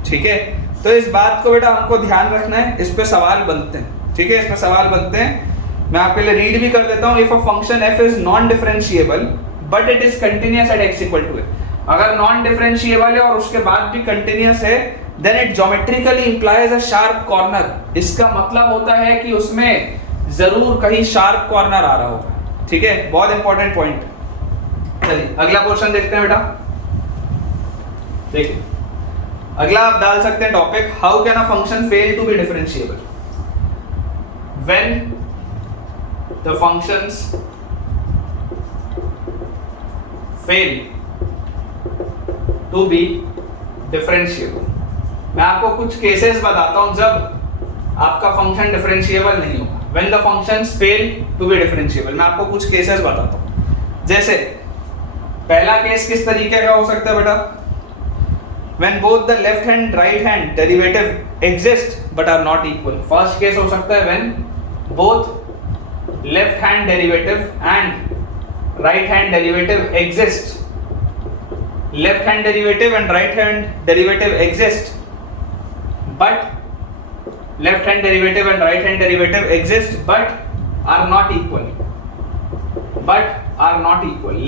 ठीक है। तो इस बात को बेटा हमको ध्यान रखना है, इस पे सवाल बनते हैं, ठीक है, इसमें सवाल बनते हैं। मैं आपके लिए रीड भी कर देता हूं। If a function f is non differentiable but it is continuous at x equal to a, अगर नॉन डिफरेंशिएबल है और उसके बाद भी कंटिन्यूअस है, then it geometrically implies a sharp corner. इसका मतलब होता है कि उसमें जरूर कहीं शार्प कॉर्नर आ रहा होगा, ठीक है, बहुत इंपॉर्टेंट पॉइंट। चलिए अगला क्वेश्चन देखते हैं बेटा। देखिए अगला आप डाल सकते हैं topic, how can a function fail to be differentiable when the functions fail to be differentiable. मैं आपको कुछ केसेस बताता हूं जब आपका फंक्शन डिफरेंशिएबल नहीं होगा, when the functions fail to be differentiable। मैं आपको कुछ केसेस बताता हूं। जैसे पहला केस किस तरीके का हो सकता है बेटा, when both the left hand right hand derivative exist but are not equal। First case हो सकता है when both left hand derivative and right hand derivative exist, left hand derivative and right hand derivative exist but left hand derivative and right hand derivative exist but are not equal,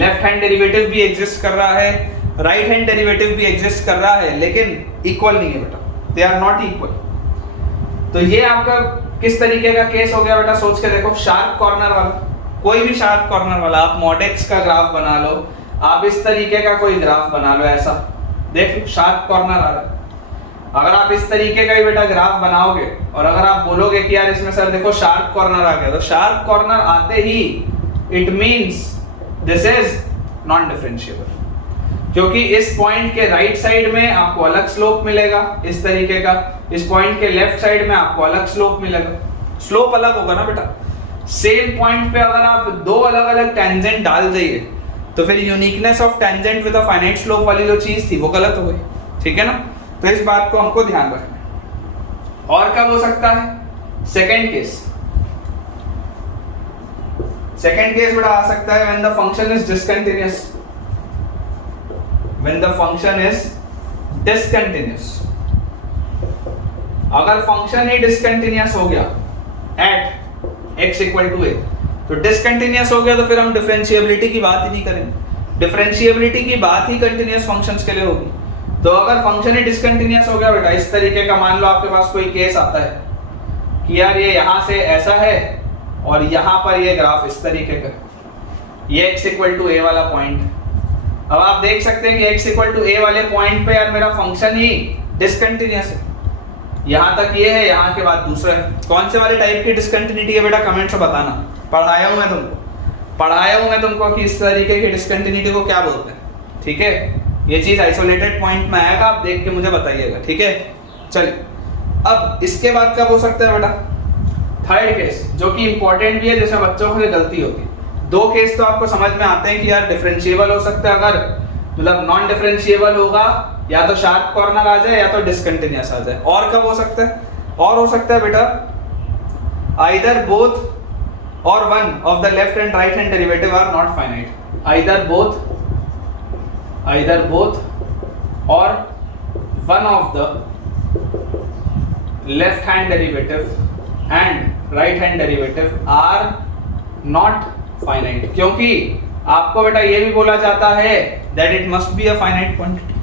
left hand derivative भी exist कर रहा है, right hand derivative भी exist कर रहा है, लेकिन equal नहीं है बेटा, they are not equal। तो ये आपका किस तरीके का केस हो गया बेटा, सोच के देखो। शार्प कॉर्नर वाला, कोई भी शार्प कॉर्नर वाला, आप मॉडेक्स का ग्राफ बना लो, आप इस तरीके का कोई ग्राफ बना लो, ऐसा देख लो शार्प कॉर्नर आ रहा है। अगर आप इस तरीके का ही बेटा ग्राफ बनाओगे और अगर आप बोलोगे कि यार इसमें सर देखो शार्प कॉर्नर आ गया, तो शार्प कॉर्नर आते ही it means this is non differentiable, क्योंकि इस पॉइंट के राइट साइड में आपको अलग स्लोप मिलेगा इस तरीके का, इस पॉइंट के लेफ्ट साइड में आपको अलग स्लोप मिलेगा, स्लोप अलग होगा ना बेटा। सेम पॉइंट पे अगर आप दो अलग अलग टेंजेंट डाल दिए तो फिर uniqueness of tangent with a finite slope वाली जो चीज थी वो गलत हो गई, ठीक है ना। तो इस बात को हमको ध्यान रखना है। और कब हो सकता है, सेकेंड केस बेटा आ सकता है when the function is discontinuous, when the function is discontinuous. अगर फंक्शन ही डिसकंटिन्यूअस हो गया at x equal to a, तो डिसकंटिन्यूअस हो गया तो फिर हम डिफरेंशिएबिलिटी की बात ही नहीं करेंगे। डिफरेंशिएबिलिटी की बात ही कंटिन्यूअस फंक्शंस के लिए होगी। तो अगर फंक्शन ही डिसकंटिन्यूअस हो गया बेटा, इस तरीके का मान लो आपके पास कोई केस आता है कि यार ये यहां से ऐसा है और यहां पर ये ग्राफ इस तरीके का, ये x इक्वल टू a वाला पॉइंट। अब आप देख सकते हैं कि x इक्वल टू a वाले पॉइंट पे यार मेरा फंक्शन ही डिसकंटिन्यूअस है। यहां तक ये है, यहां के बाद दूसरा है। कौन से वाले टाइप की डिसकंटिन्यूटी है बेटा, कमेंट में बताना। पढ़ाया हूं मैं तुमको कि इस तरीके की डिसकंटिन्यूटी को क्या बोलते हैं। ठीक है, ये चीज आइसोलेटेड पॉइंट में आएगा, आप देख के मुझे बताइएगा। ठीक है, चलिए अब इसके बाद कब हो सकता है बेटा, थर्ड केस जो कि इंपॉर्टेंट भी है, जिसमें बच्चों से गलती होती है। दो केस तो आपको समझ में आते हैं कि यार डिफरेंशिएबल हो सकता है, अगर मतलब नॉन डिफरेंशिएबल होगा या तो शार्प कॉर्नर आ जाए या तो डिसकंटिन्यूअस आ जाए। और कब हो सकता है, और हो सकता है बेटा आइदर बोथ और one of the left and right hand derivative are not finite. Either both और one of the left hand derivative and right hand derivative are not finite. क्योंकि आपको बेटा ये भी बोला जाता है that it must be a finite quantity.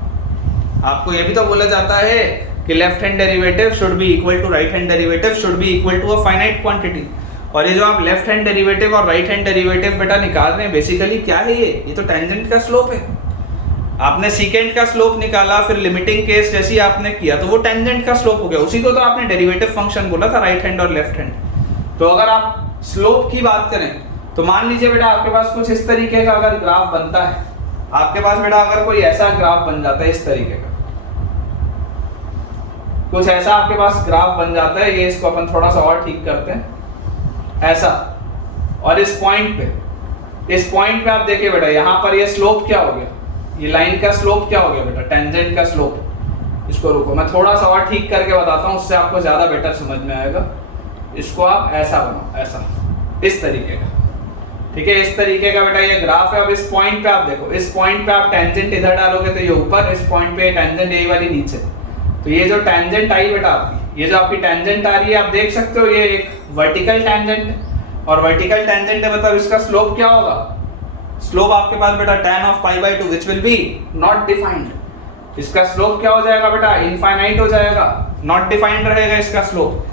आपको ये भी तो बोला जाता है कि left hand derivative should be equal to right hand derivative should be equal to a finite quantity. और ये जो आप लेफ्ट हैंड डेरिवेटिव और राइट हैंड डेरिवेटिव बेटा निकाल रहे हैं, बेसिकली क्या है ये तो टेंजेंट का स्लोप है। आपने सीकेंट का स्लोप निकाला, फिर लिमिटिंग केस जैसी आपने किया तो वो टेंजेंट का स्लोप हो गया, उसी को तो आपने डेरिवेटिव फंक्शन बोला था, राइट हैंड और लेफ्ट हैंड। तो अगर आप स्लोप की बात करें तो मान लीजिए बेटा आपके पास कुछ इस तरीके का अगर ग्राफ बनता है, आपके पास बेटा अगर कोई ऐसा ग्राफ बन जाता है, इस तरीके का कुछ ऐसा आपके पास ग्राफ बन जाता है, ये इसको अपन थोड़ा सा और ठीक करते हैं ऐसा। और इस पॉइंट पे आप देखिए बेटा, यहां पर ये स्लोप क्या हो गया, ये लाइन का स्लोप क्या हो गया बेटा, टेंजेंट का स्लोप। इसको रुको मैं थोड़ा सा और ठीक करके बताता हूं, उससे आपको ज्यादा बेटर समझ में आएगा। इसको आप ऐसा बनाओ, ऐसा इस तरीके का। ठीक है, इस तरीके का बेटा ये ग्राफ है। अब इस पॉइंट पे आप देखो, इस पॉइंट पे आप टेंजेंट इधर डालोगे तो ये ऊपर, इस पॉइंट पे टेंजेंट यही वाली नीचे। तो ये जो टेंजेंट आई बेटा आपकी, ये जो आपकी टेंजेंट आ रही है, आप देख सकते हो ये एक वर्टिकल टेंजेंट है। और वर्टिकल टेंजेंट है मतलब इसका स्लोप क्या होगा, स्लोप आपके पास बेटा tan of pi by 2 which will be not defined। इसका स्लोप क्या हो जाएगा बेटा, इनफाइनाइट हो जाएगा, नॉट डिफाइंड रहेगा इसका स्लोप।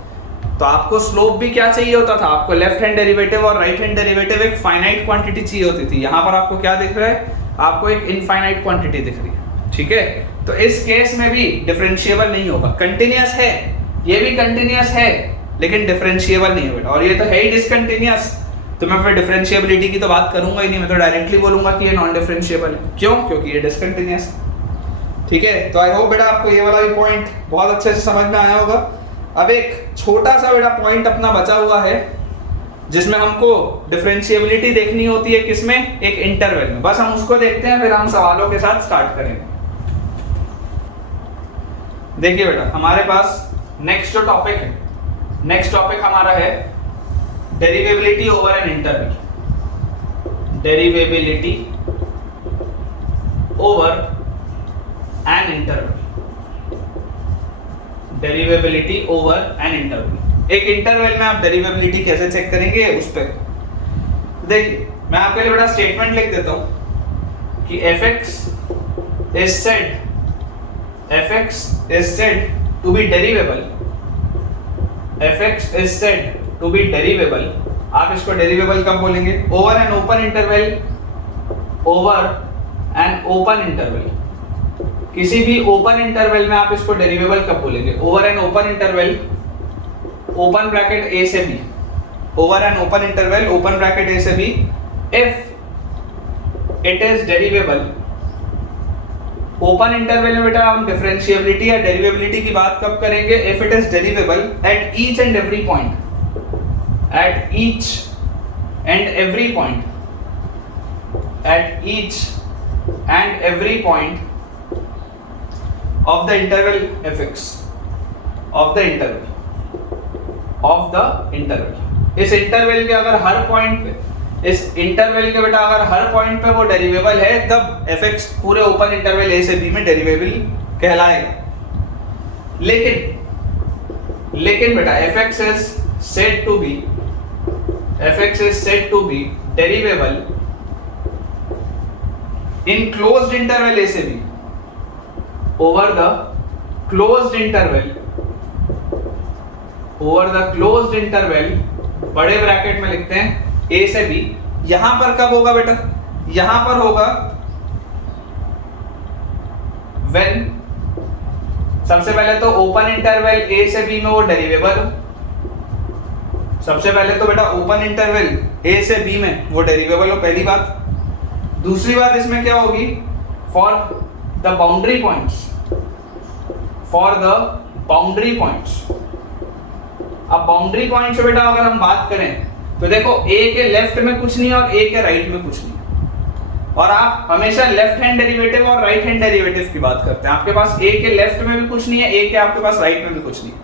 तो आपको स्लोप भी क्या चाहिए होता था, आपको लेफ्ट हैंड डेरिवेटिव और राइट हैंड डेरिवेटिव एक फाइनाइट क्वांटिटी चाहिए होती थी। यहाँ पर आपको क्या दिख रहा है, आपको एक इनफाइनाइट क्वांटिटी दिख रही है। ठीक है, तो इस केस में भी डिफरेंशिएबल नहीं होगा। कंटिन्यूअस है, ये भी कंटिन्यूअस है लेकिन डिफरेंशिएबल नहीं है बेटा। और ये तो है ही डिसकंटिन्यूअस, तो मैं फिर डिफरेंशिएबिलिटी की तो बात करूंगा ही नहीं, मैं तो डायरेक्टली बोलूंगा कि ये नॉन डिफरेंशिएबल है। क्यों, क्योंकि ये डिसकंटिन्यूअस है। ठीक है, तो आई होप बेटा आपको ये वाला भी पॉइंट बहुत अच्छे से समझ में आया होगा। अब एक छोटा सा बेटा पॉइंट अपना बचा हुआ है जिसमें हमको डिफरेंशिएबिलिटी देखनी होती है, किसमें, एक इंटरवल में। बस हम उसको देखते हैं, फिर हम सवालों के साथ स्टार्ट करेंगे। देखिए बेटा हमारे पास नेक्स्ट जो टॉपिक है, नेक्स्ट टॉपिक हमारा है derivability over an interval. Derivability over an interval. Derivability over an interval. एक इंटरवल में आप डेरिवेबिलिटी कैसे चेक करेंगे उस पर देखिए, मैं आपके लिए बेटा स्टेटमेंट लिख देता हूं कि fx is said to be derivable। fx is said to be derivable। आप इसको डेरिवेबल कब बोलेंगे, over an open interval. Over an open interval, किसी भी ओपन इंटरवल में आप इसको डेरिवेबल कब बोलेंगे, over an open interval, open bracket a से b, over an open interval open bracket a से b, if it is derivable. Open interval में बेटा हम डिफरेंशिएबिलिटी या डेरिवेबिलिटी की बात कब करेंगे, if it is derivable at each and every point, at each and every point, at each and every point of the interval fx, of the interval। इस interval के अगर हर पॉइंट पे, इस इंटरवल के बेटा अगर हर पॉइंट पे वो डेरिवेबल है, तब fx पूरे ओपन इंटरवल a से b में डेरिवेबल कहलाएगा। लेकिन बेटा fx is said to be derivable in closed interval a से b over the closed interval बड़े ब्रैकेट में लिखते हैं a से b। यहां पर कब होगा बेटा? यहां पर होगा when सबसे पहले तो ओपन इंटरवल a से b में वो डेरिवेबल हो। सबसे पहले तो बेटा ओपन इंटरवल a से b में वो डेरिवेबल हो, पहली बात। दूसरी बात इसमें क्या होगी? For the boundary points. अब बाउंड्री पॉइंट्स बेटा अगर हम बात करें तो देखो a के लेफ्ट में कुछ नहीं है और a के राइट में कुछ नहीं है, और आप हमेशा लेफ्ट हैंड डेरिवेटिव और राइट हैंड डेरिवेटिव की बात करते हैं। आपके पास a के लेफ्ट में भी कुछ नहीं है, a के आपके पास राइट में भी कुछ नहीं है,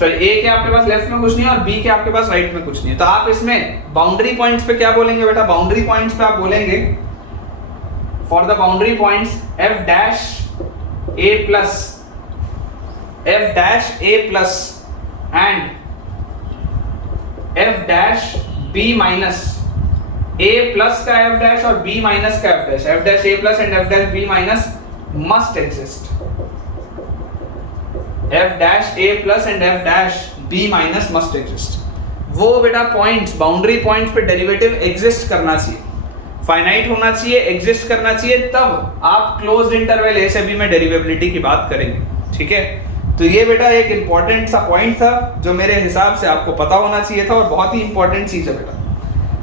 सॉरी a के आपके पास लेफ्ट में कुछ नहीं है और b के आपके पास राइट में कुछ नहीं है। तो आप इसमें बाउंड्री पॉइंट्स पे क्या बोलेंगे बेटा? बाउंड्री पॉइंट्स पे आप बोलेंगे for the boundary points f dash a plus and f dash b minus a plus का f डैश और b माइनस का f dash a plus and f dash b minus must exist. f dash a plus and f dash b minus must exist. वो बेटा points, boundary points पे derivative exist करना चाहिए, finite होना चाहिए, exist करना चाहिए, तब आप क्लोज्ड इंटरवल a से b में डेरिवेबिलिटी की बात करेंगे। ठीक है, तो ये बेटा एक इंपॉर्टेंट सा पॉइंट था जो मेरे हिसाब से आपको पता होना चाहिए था और बहुत ही इंपॉर्टेंट चीज है बेटा।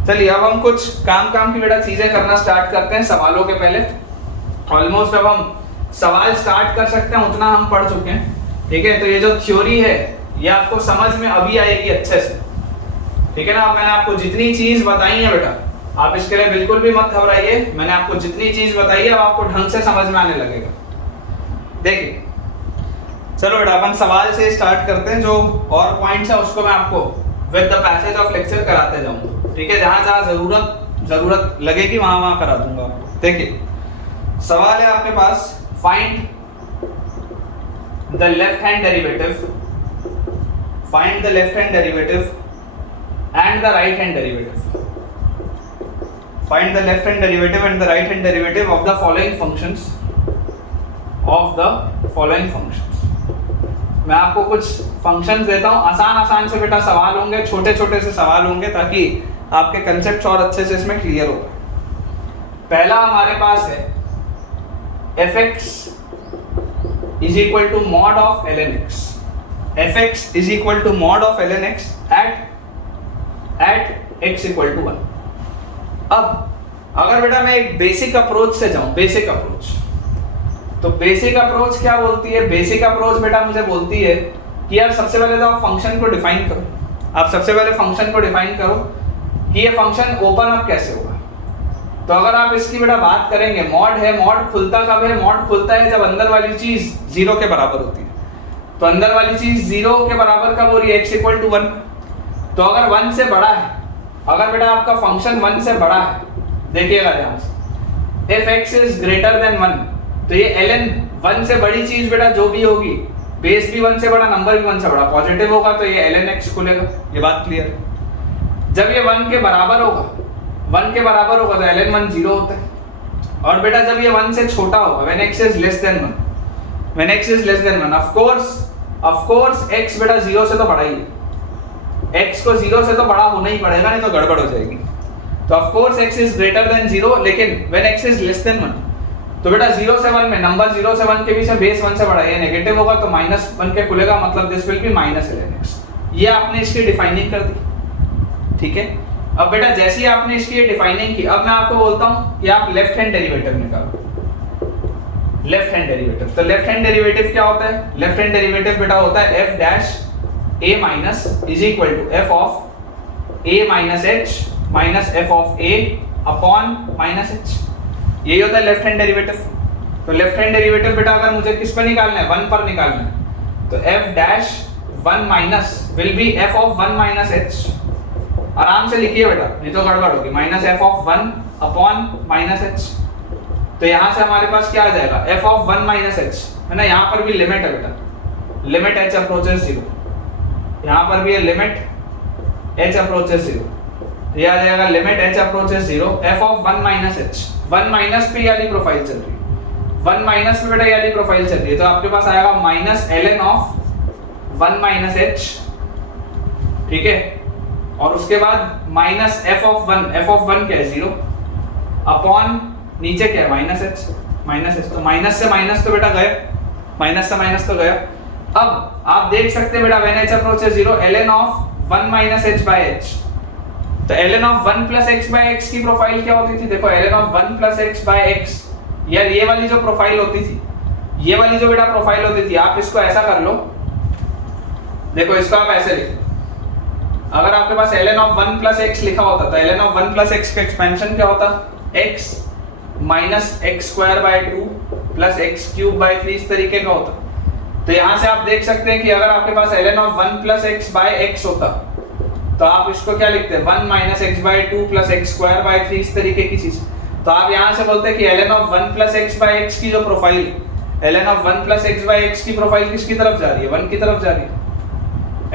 चलिए अब हम कुछ काम की बेटा चीजें करना स्टार्ट करते हैं सवालों के पहले। ऑलमोस्ट अब हम सवाल स्टार्ट कर सकते हैं, उतना हम पढ़ चुके हैं। ठीक है, तो ये जो थ्योरी है ये आपको समझ में अभी आएगी अच्छे से। ठीक है ना, मैंने आपको जितनी चीज बताई है बेटा, आप इसके लिए बिल्कुल भी मत घबराइए। मैंने आपको जितनी चीज बताई है अब आपको ढंग से समझ में आने लगेगा। देखिए चलो बेटा अपन सवाल से स्टार्ट करते हैं। जो और पॉइंट्स है उसको मैं आपको with the passage of lecture कराते जाऊंगा। ठीक है, जहां जहां जरूरत लगेगी वहां करा दूंगा आपको। देखिए सवाल है आपके पास, find the left hand derivative and the right hand derivative. Find the left hand derivative and the right hand derivative of the following functions. मैं आपको कुछ फंक्शंस देता हूं, आसान से बेटा सवाल होंगे, छोटे से सवाल होंगे ताकि आपके कंसेप्ट्स और अच्छे से इसमें क्लियर हो। पहला हमारे पास है fx is equal to mod of ln x. fx is equal to mod of ln x at x equal to 1. अब अगर बेटा मैं एक बेसिक अप्रोच से जाऊं, तो बेसिक अप्रोच क्या बोलती है? बेसिक अप्रोच बेटा मुझे बोलती है कि यार सबसे पहले तो आप फंक्शन को डिफाइन करो। आप सबसे पहले फंक्शन को डिफाइन करो कि ये फंक्शन ओपन अप कैसे होगा। तो अगर आप इसकी बेटा बात करेंगे, मॉड है, मॉड खुलता कब है? मॉड खुलता है जब अंदर वाली चीज 0 के बराबर होती है। तो अंदर वाली चीज 0 के बराबर कब हो रही है? x equal to 1। तो अगर 1 से बड़ा है, अगर बेटा आपका फंक्शन 1 से बड़ा है, देखिएगा ध्यान से, if x is greater than 1, तो ये ln 1 से बड़ी चीज बेटा जो भी होगी, बेस भी 1 से बड़ा, नंबर भी 1 से बड़ा, पॉजिटिव होगा तो ये ln x खुलेगा। ये बात क्लियर है। जब ये 1 के बराबर होगा तो ln 1 0 होता है। और बेटा जब ये 1 से छोटा होगा, when x is less than 1, of course x बेटा 0 से तो बड़ा ही है, x को 0 से तो बड़ा होना ही पड़ेगा, नहीं तो गड़बड़ हो जाएगी। तो of course x is greater than 0, लेकिन when x is less than 1, तो बेटा 0 से 1 में, नंबर 0 से 1 के बीच में बेस 1 से बड़ा है, नेगेटिव होगा तो -1 के खुलेगा, मतलब this will be -ln x। ये आपने इसकी डिफाइनिंग कर दी। ठीक है, अब बेटा जैसे ही आपने इसकी डिफाइनिंग की, अब मैं आपको बोलता हूं कि आप लेफ्ट हैंड डेरिवेटिव निकालो। लेफ्ट हैंड डेरिवेटिव, तो लेफ्ट हैंड डेरिवेटिव क्या होता है? लेफ्ट हैंड डेरिवेटिव बेटा होता है f dash a minus is equal to f of a minus h minus f of a upon minus h। यही होता है लेफ्ट हैंड डेरिवेटिव। तो लेफ्ट हैंड डेरिवेटिव बेटा अगर मुझे किस पर निकालना है? 1 पर निकालना है, तो f dash 1 minus will be f of 1 minus h। आराम से लिखिए बेटा, नहीं तो गड़बड़ होगी। Minus f of 1 upon minus h। तो यहां से हमारे पास क्या आ जाएगा? f ऑफ 1 माइनस h है ना, यहाँ पर भी लिमिट है बेटा, लिमिट h अप्रोचेस 0, यहाँ पर भी है लिमिट h अप्रोचेस 0, ये आ जाएगा limit h approaches 0 f of 1 minus h, 1 minus पे ये वाली प्रोफाइल चल रही है, 1 माइनस पे बेटा ये वाली प्रोफाइल चल रही है, तो आपके पास आएगा minus ln of 1 minus h, ठीक है, और उसके बाद माइनस f ऑफ 1 क्या है 0 अपॉन नीचे क्या है माइनस h, तो माइनस से माइनस तो बेटा गए, माइनस से माइनस तो गया। अब आप देख सकते हैं बेटा when h approaches 0 ln of 1 minus h by h, तो ln of 1 plus x by x की प्रोफाइल क्या होती थी, देखो ln of 1 plus x by x, यार ये वाली जो प्रोफाइल होती थी, ये वाली जो बेटा प्रोफाइल होती थी, आप इसको ऐसा कर लो, देखो इसको आप ऐसे लिखो, अगर आपके पास ln ऑफ 1 प्लस x लिखा होता तो ln ऑफ 1 प्लस x का एक्सपेंशन क्या होता, x minus x square bye 2 plus x cube by 3, इस तरीके का होता। तो यहाँ से आप देख सकते हैं कि अगर आपके पास ln of 1 plus x by x होता तो आप इसको क्या लिखते हैं 1 minus x by 2 plus x square by 3, इस तरीके की चीज। तो आप यहाँ से बोलते हैं कि ln of 1 plus x by x की जो profile, ln of 1 plus x by x की प्रोफाइल किसकी तरफ जा रही है, 1 की तरफ जा रही है।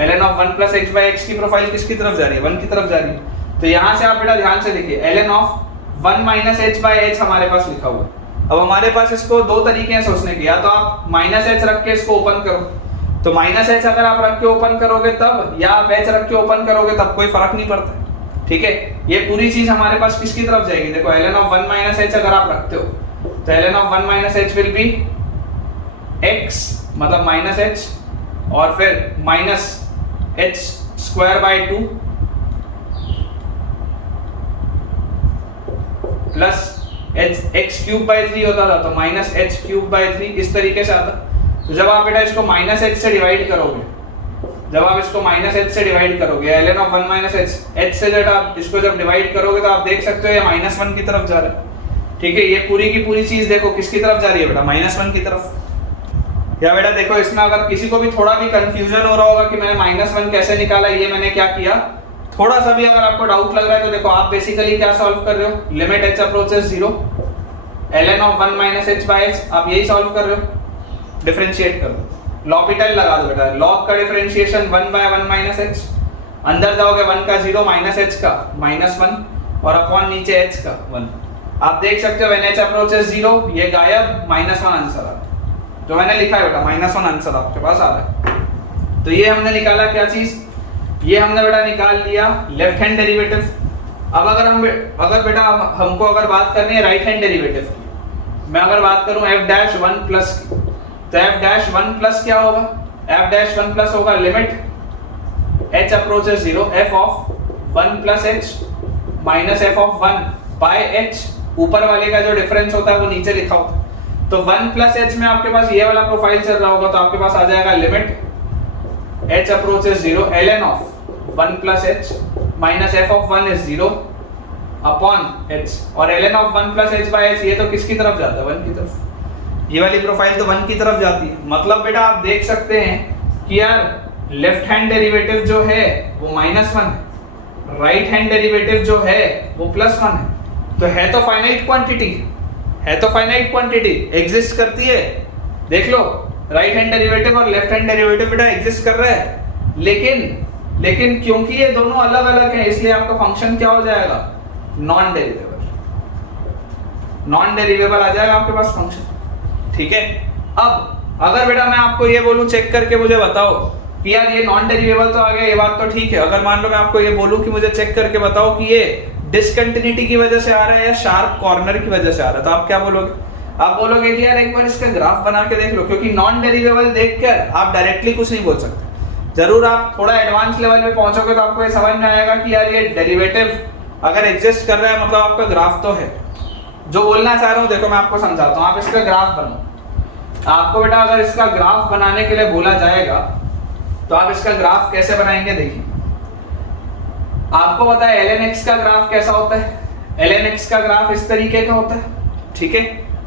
ln of 1 plus x by x की प्रोफाइल किसकी तरफ जा रही है, 1 की तरफ जा रही है। तो यहाँ से आप बेटा ध्यान से देखिए ln of 1 minus h by h हमारे पास लिखा हुआ है। अब हमारे पास इसको दो तरीके हैं सोचने के, या तो आप माइनस h रख के इसको ओपन करो, तो माइनस h अगर आप रख के ओपन करोगे तब, या आप h रख के ओपन करोगे तब कोई फर्क नहीं पड़ता, ठीक है। ये पूरी चीज हमारे पास किसकी तरफ जाएगी, देखो ln ऑफ 1 माइनस h अगर आप रखते हो तो ln of 1 minus h will be x मतलब माइनस h और फिर minus h square by 2 plus x cube by 3 होता था, तो माइनस h क्यूब बाय 3, इस तरीके से आता। तो जब आप बेटा इसको माइनस h से डिवाइड करोगे, जब आप इसको माइनस h से डिवाइड करोगे ln ऑफ 1 माइनस h से जब आप इसको जब डिवाइड करोगे तो आप देख सकते हो ये माइनस 1 की तरफ जा रहा है, ठीक है। ये पूरी की पूरी चीज देखो किसकी तरफ जा रही है बेटा, माइनस 1 की तरफ। या बेटा देखो इसमें अगर किसी को भी थोड़ा भी कंफ्यूजन हो रहा होगा कि मैंने माइनस 1 कैसे निकाला, ये मैंने क्या किया, थोड़ा सा भी अगर आपको डाउट लग रहा है तो देखो आप बेसिकली क्या सॉल्व कर रहे हो, limit h approaches 0 ln of 1 minus h by h, आप यही सॉल्व कर रहे हो, डिफरेंशिएट कर दो, लॉपिटल लगा दो बेटा, log का डिफरेंशिएशन 1 बाय 1 माइनस h, अंदर जाओगे 1 का 0 माइनस h का माइनस 1 और अपॉन नीचे h का 1। आप देख सकते हो व्हेन h अप्रोचेस 0 ये गायब, माइनस 1 आंसर आ रहा है, जो मैंने लिखा है बेटा माइनस 1 आंसर आपके पास आ रहा है। तो ये हमने निकाला क्या चीज, ये हमने बेटा निकाल लिया लेफ्ट हैंड डेरिवेटिव। अब अगर बेटा हमको अगर बात करनी है राइट हैंड डेरिवेटिव की, मैं अगर बात करूं f डैश 1 प्लस की, तो f डैश 1 प्लस क्या होगा, f डैश 1 प्लस होगा limit h approaches 0 f of 1 plus h minus f of 1 by h, ऊपर वाले का जो डिफरेंस होता है वो नीचे लिखा होता है। तो 1 प्लस h में आपके पास ये वाला प्रोफाइल चल रहा होगा, तो आपके पास आ जाएगा limit h approaches 0 ln of 1 plus h minus f of 1 is 0 upon h, और ln of 1 plus h by h ये तो किसकी तरफ जाता है, 1 की तरफ, ये वाली प्रोफाइल तो 1 की तरफ जाती है। मतलब बेटा आप देख सकते हैं कि यार लेफ्ट हैंड डेरिवेटिव जो है वो माइनस 1 है, राइट हैंड डेरिवेटिव जो है वो प्लस 1 है। तो है तो फाइनाइट क्वांटिटी, है तो फाइनाइट क्वांटिटी, एग्जिस्ट करती है, देख लो राइट हैंड डेरिवेटिव और लेफ्ट हैंड डेरिवेटिव बेटा एग्जिस्ट कर रहा है, लेकिन क्योंकि ये दोनों अलग अलग हैं इसलिए आपका फंक्शन क्या हो जाएगा, नॉन डेरिवेबल, नॉन डेरिवेबल आ जाएगा आपके पास फंक्शन, ठीक है। अब अगर बेटा मैं आपको ये बोलूं चेक करके मुझे बताओ कि यार ये नॉन डेरिवेबल तो आ गया, ये बात तो ठीक है। अगर मान लो मैं आपको ये बोलूं कि मुझे चेक करके बताओ कि ये डिसकंटिन्यूटी की वजह से आ रहा है या शार्प कॉर्नर की वजह से आ रहा है, तो आप क्या बोलोगे, आप बोलोगे कि यार एक बार इसका ग्राफ बना के देख लो, क्योंकि नॉन डेरिवेबल देखकर आप डायरेक्टली कुछ नहीं बोल सकते। जरूर आप थोड़ा एडवांस लेवल पे पहुंचोगे तो आपको ये समझ में आएगा कि यार ये डेरिवेटिव अगर एग्जिस्ट कर रहा है मतलब आपका ग्राफ तो है। जो बोलना चाह रहा हूँ देखो मैं आपको समझाता हूँ, आप इसका ग्राफ बनाओ। आपको बेटा अगर इसका ग्राफ बनाने के लिए बोला जाएगा तो आप इसका ग्राफ कैसे बनाएंगे, देखिए आपको पता है ln x का ग्राफ कैसा होता है, ln x का ग्राफ इस तरीके का होता है, ठीक है।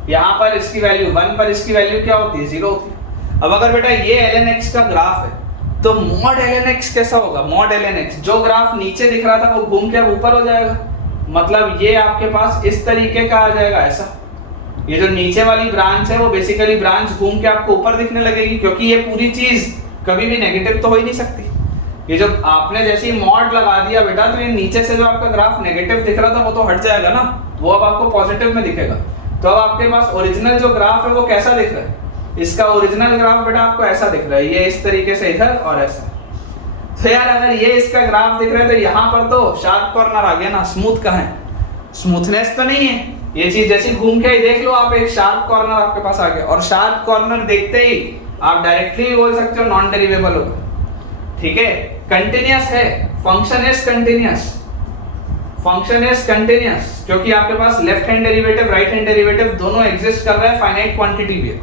यहाँ पर इसकी वैल्यू 1 पर इसकी वैल्यू क्या होती है, 0 होती है। अब अगर बेटा ये ln x का ग्राफ है तो mod ln x कैसा होगा, mod ln x जो ग्राफ नीचे दिख रहा था वो घूम के ऊपर हो जाएगा, मतलब ये आपके पास इस तरीके का आ जाएगा ऐसा, ये जो नीचे वाली ब्रांच है वो बेसिकली ब्रांच घूम के आपको ऊपर दिखने लगेगी, क्योंकि ये पूरी चीज कभी भी नेगेटिव तो हो ही नहीं सकती। ये जब आपने जैसे ही मॉड लगा दिया बेटा, तो ये नीचे से जो आपका ग्राफ नेगेटिव दिख रहा था वो तो हट जाएगा ना, वो अब आपको पॉजिटिव में दिखेगा। तो अब आपके पास ओरिजिनल जो ग्राफ है वो कैसा दिख रहा है? इसका ओरिजिनल ग्राफ बेटा आपको ऐसा दिख रहा है, ये इस तरीके से इधर और ऐसा। तो यार अगर ये इसका ग्राफ दिख रहा है तो यहाँ पर तो शार्प कॉर्नर आ गया ना, स्मूथ कहाँ है? स्मूथनेस तो नहीं है। ये चीज जैसे घूम के ही देख लो आप, एक शार्प कॉर्नर आपके पास आ गया, और शार्प कॉर्नर देखते ही आप डायरेक्टली भी बोल सकते हो नॉन डेरिवेबल होगा। ठीक है, कंटिन्यूअस है, function is continuous, function is continuous, क्योंकि आपके पास left hand derivative right hand derivative दोनों एग्जिस्ट कर रहा है फाइनाइट क्वांटिटी में,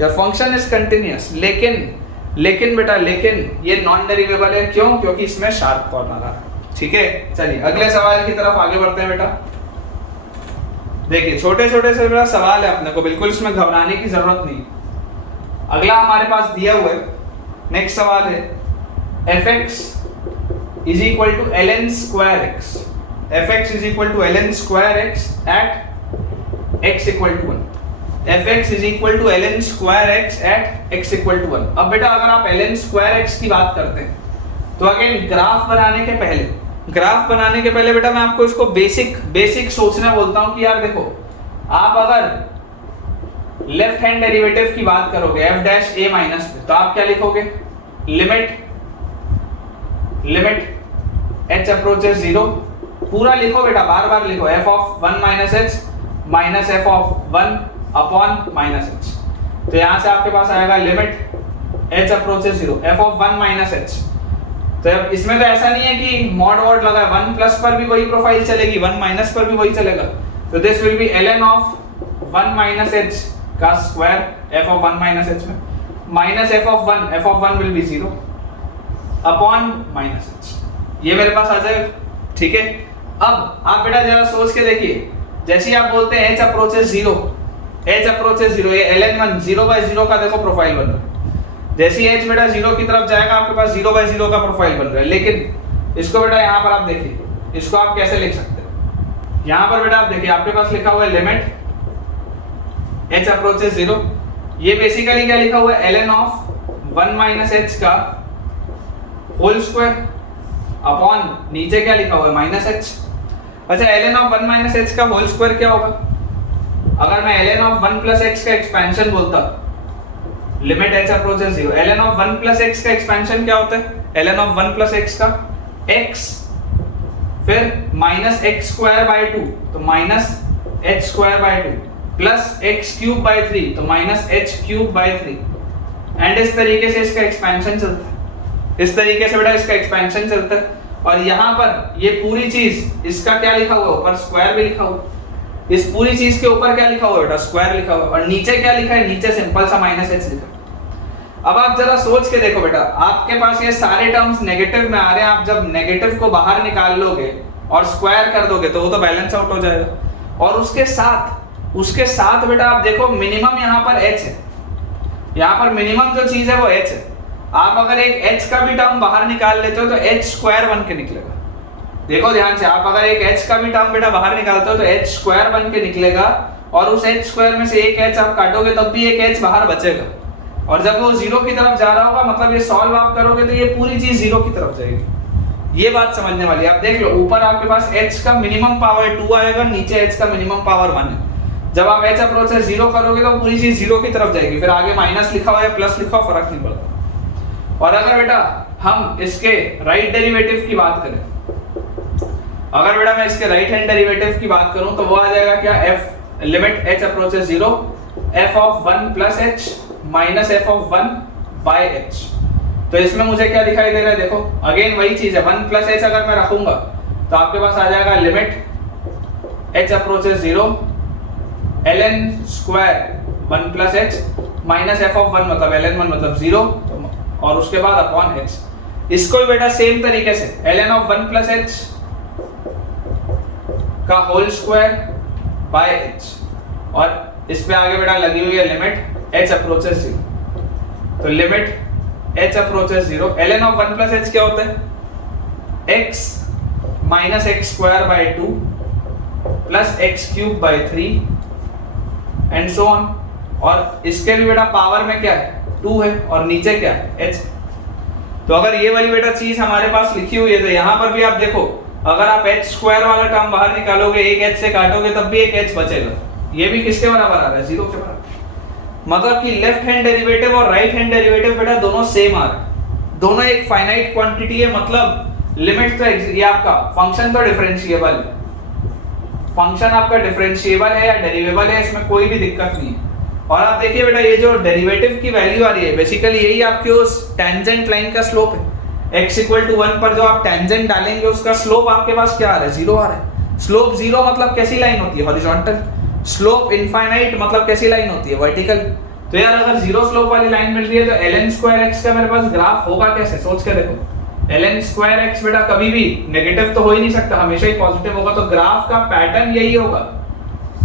या फंक्शन इज कंटिन्यूअस। लेकिन बेटा ये नॉन डेरिवेबल है, क्यों? क्योंकि इसमें शार्प कॉर्नर आ रहा है। ठीक है, चलिए अगले सवाल की तरफ आगे बढ़ते हैं बेटा। देखिए छोटे छोटे से बेटा सवाल है अपने को, बिल्कुल इसमें घबराने की जरूरत नहीं। अगला हमारे पास दिया हुआ है, नेक्स्ट सवाल है fx is equal to ln square x, fx is equal to ln square x at x equal to 1, fx is equal to ln square x at x equal to 1। अब बेटा अगर आप ln square x की बात करते हैं तो again graph बनाने के पहले बेटा मैं आपको इसको बेसिक सोचना बोलता हूं कि यार देखो, आप अगर लेफ्ट हैंड डेरिवेटिव की बात करोगे f डैश a माइनस पे, तो आप क्या लिखोगे? लिमिट h अप्रोचेस 0, पूरा लिखो बेटा, बार लिखो, f of 1 minus h minus f of 1 upon minus h। तो यहां से आपके पास आएगा limit h approaches 0 f of 1 minus h। तो अब इसमें तो ऐसा नहीं है कि मॉड वॉड लगा है, 1 प्लस पर भी वही प्रोफाइल चलेगी, 1 माइनस पर भी वही चलेगा। तो this will be ln of 1 minus h का square f of 1 minus h में, minus f of 1 will be 0 upon minus h। ये मेरे पास आ जाएगा। ठीक है, अब आप बेटा जरा सोच के देखिए, जैसे ही आप बोलते हैं h अप्रोचेस 0, ये ln1 0/0 का देखो प्रोफाइल बन रहा है। जैसे ही h बेटा 0 की तरफ जाएगा आपके पास 0/0 का प्रोफाइल बन रहा है। लेकिन इसको बेटा यहाँ पर आप देखिए, इसको आप कैसे लिख सकते हैं? यहाँ पर बेटा आप देखिए, आपके पास लिखा हुआ है लिमिट h अप्रोचेस 0, ये बेसिकली क्या लिखा हुआ है? ln ऑफ 1 माइनस h का होल स्क्वायर अपॉन नीचे क्या लिखा हुआ है? Minus h। अच्छा, ln ऑफ 1 माइनस h का होल स्क्वायर क्या होगा? अगर मैं ln ऑफ 1 प्लस x का एक्सपेंशन बोलता, limit h approaches 0, ln of 1 plus x का एक्सपेंशन क्या होता है? ln ऑफ 1 प्लस x का x, फिर माइनस x स्क्वायर बाय 2, तो minus h square by 2, plus x cube by 3, तो minus h cube by 3। And इस तरीके से इसका एक्सपेंशन चलता है, इस तरीके से बेटा इसका एक्सपेंशन चलता है। और यहाँ पर ये पूरी चीज, इसका क्या लिखा हुआ है? ऊपर स्क्वायर भी लिखा हुआ, इस पूरी चीज के ऊपर क्या लिखा हुआ है बेटा? स्क्वायर लिखा हुआ, और नीचे क्या लिखा है? नीचे सिंपल सा माइनस h लिखा। अब आप जरा सोच के देखो बेटा, आपके पास ये सारे टर्म्स नेगेटिव में आ रहे हैं, आप जब नेगेटिव को बाहर निकाल लोगे और स्क्वायर कर दोगे तो वो तो बैलेंस आउट हो जाएगा। और उसके साथ बेटा आप देखो, मिनिमम यहाँ पर h है, यहाँ पर मिनिमम जो चीज है वो h है। आप अगर एक h का भी टर्म बाहर निकाल लेते हो तो h स्क्वायर बन के निकलेगा। देखो ध्यान से, आप अगर एक h का भी टर्म बेटा बाहर निकालते हो तो h स्क्वायर बन के निकलेगा, और उस h स्क्वायर में से एक h आप काटोगे तब भी एक h बाहर बचेगा। और जब वो 0 की तरफ जा रहा होगा, मतलब ये सॉल्व आप करोगे तो ये पूरी चीज 0 की तरफ जाएगी। ये बात समझने वाली है। आप देख लो, ऊपर आपके पास h का मिनिमम पावर 2 आएगा, नीचे h का मिनिमम पावर 1 है। जब आप h अप्रोचेस 0 करोगे तो पूरी चीज 0 की तरफ जाएगी, फिर आगे माइनस लिखा हुआ है प्लस लिखा हुआ, फर्क नहीं पड़ता। और अगर बेटा हम इसके राइट डेरिवेटिव की बात करें, अगर बेटा मैं इसके राइट हैंड डेरिवेटिव की बात करूं तो वो आ जाएगा क्या? f limit h approaches 0 f of 1 plus h minus f of 1 by h। तो इसमें मुझे क्या दिखाई दे रहा है? देखो अगेन वही चीज है, 1 प्लस h अगर मैं रखूंगा तो आपके पास आ जाएगा limit h approaches 0 ln square 1 plus h minus f of 1 मतलब ln1 मतलब 0, और उसके बाद अपॉन h। इसको भी बेटा सेम तरीके से ln ऑफ 1 प्लस h का होल स्क्वायर बाय h, और इस पे आगे बेटा लगी हुई है लिमिट h अप्रोचेस 0। तो limit h approaches 0, ln of 1 plus h क्या होता है? x minus x square bye 2 plus x cube by 3 and so on. और इसके भी बेटा पावर में क्या है 2 है और नीचे क्या है h। तो अगर ये वाली बेटा चीज हमारे पास लिखी हुई है तो यहाँ पर भी आप देखो, अगर आप h स्क्वायर वाला टर्म बाहर निकालोगे, एक h से काटोगे तब भी एक h बचेगा। ये भी किसके बराबर आ रहा है 0 के बराबर। मतलब कि लेफ्ट हैंड डेरिवेटिव और राइट हैंड डेरिवेटिव बेटा दोनों सेम आ रहे हैं, दोनों एक फाइनाइट क्वांटिटी है। मतलब लिमिट तो ये आपका फंक्शन तो डिफरेंशिएबल है, फंक्शन आपका डिफरेंशिएबल है या डेरिवेबल है, इसमें कोई भी दिक्कत नहीं है। और आप देखिए बेटा ये जो डेरिवेटिव की वैल्यू आ रही है बेसिकली यही आपकी उस टेंजेंट लाइन का स्लोप है। x इक्वल टू 1 पर जो आप टेंजेंट डालेंगे उसका स्लोप आपके पास क्या आ रहा है 0 आ रहा है। स्लोप 0 मतलब कैसी लाइन होती है हॉरिजॉन्टल, स्लोप इनफाइनाइट मतलब कैसी लाइन होती है वर्टिकल। तो यार अगर 0 स्लोप वाली लाइन मिल रही है तो ln स्क्वायर x का मेरे पास ग्राफ होगा कैसे, सोच के देखो। ln स्क्वायर x बेटा कभी भी नेगेटिव तो हो ही नहीं सकता, हमेशा ही पॉजिटिव होगा, तो ग्राफ का पैटर्न यही होगा।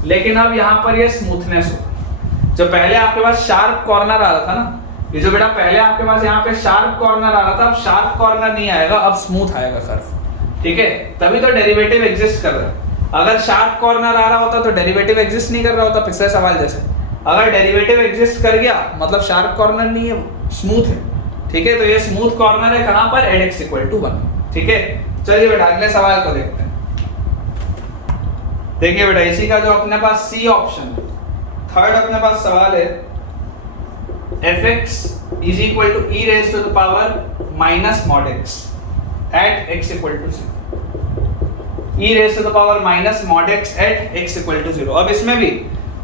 लेकिन अब यहाँ पर ये स्मूथनेस होगा। जो पहले आपके पास शार्प कॉर्नर आ रहा था ना, ये जो बेटा पहले आपके पास यहाँ पे शार्प कॉर्नर आ रहा था, अब शार्प कॉर्नर नहीं आएगा, अब स्मूथ आएगा कर्व। ठीक है, तभी तो डेरिवेटिव एग्जिस्ट कर रहा है। अगर शार्प कॉर्नर आ रहा होता तो डेरिवेटिव एग्जिस्ट नहीं कर रहा होता, पिछले सवाल जैसे। अगर डेरिवेटिव एग्जिस्ट कर गया मतलब शार्प कॉर्नर नहीं है, स्मूथ है। ठीक है, तो ये स्मूथ कॉर्नर है कहां पर x इक्वल टू 1। ठीक है, चलिए बेटा अगले सवाल को देखते हैं। देखिए बेटा इसी का जो अपने पास सी ऑप्शन है, थर्ड अपने पास सवाल है fx is equal to e raised to the power minus mod x at x equal to 0। e raised to the power minus mod x at x equal to 0। अब इसमें भी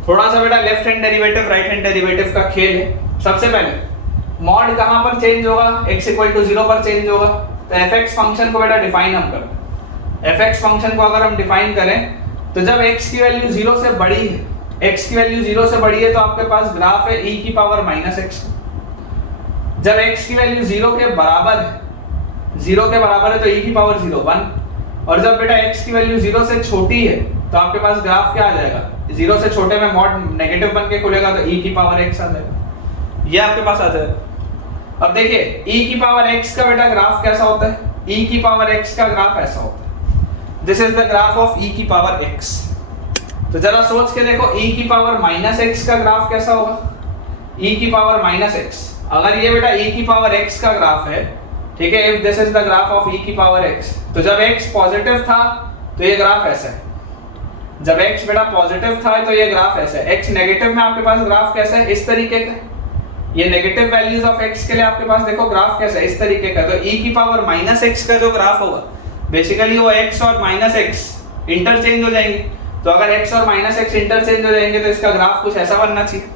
थोड़ा सा बेटा left hand derivative right hand derivative का खेल है। सबसे पहले मॉड कहां पर चेंज होगा, x इक्वल टू 0 पर चेंज होगा। तो fx फंक्शन को बेटा डिफाइन हम करते हैं। fx फंक्शन को अगर हम डिफाइन करें तो जब x की वैल्यू 0 से बड़ी है, x की वैल्यू 0 से बड़ी है तो आपके पास ग्राफ है e की पावर माइनस x। जब x की वैल्यू 0 के बराबर है, 0 के बराबर है तो e की पावर 0 1। और जब बेटा x की वैल्यू 0 से छोटी है तो आपके पास ग्राफ क्या आ जाएगा, 0 से छोटे में मॉड नेगेटिव बन के खुलेगा तो e की पावर x आ जाएगा, ये आपके पास आ जाएगा। अब देखिए e की पावर x का बेटा ग्राफ कैसा होता है, e की पावर x का ग्राफ ऐसा होता है। This is the graph of e की पावर x। तो जरा सोच के देखो e की पावर माइनस x का ग्राफ कैसा होगा, e की पावर माइनस x। अगर ये बेटा e की पावर x का ग्राफ है, ठीक है, if this is the graph of e की पावर x, तो जब x पॉजिटिव था तो ये ग्राफ ऐसा है। जब x बेटा पॉजिटिव था तो ये ग्राफ ऐसा है। x नेगेटिव में आपके पास ग्राफ कैसा है, इस तरीके का। ये नेगेटिव वैल्यूज ऑफ x के लिए आपके पास देखो ग्राफ कैसा है, इस तरीके का। तो e की पावर माइनस x का जो ग्राफ होगा बेसिकली वो x और माइनस x इंटरचेंज हो जाएंगे। तो अगर x और माइनस x इंटरचेंज हो जाएंगे तो इसका ग्राफ कुछ ऐसा बनना चाहिए।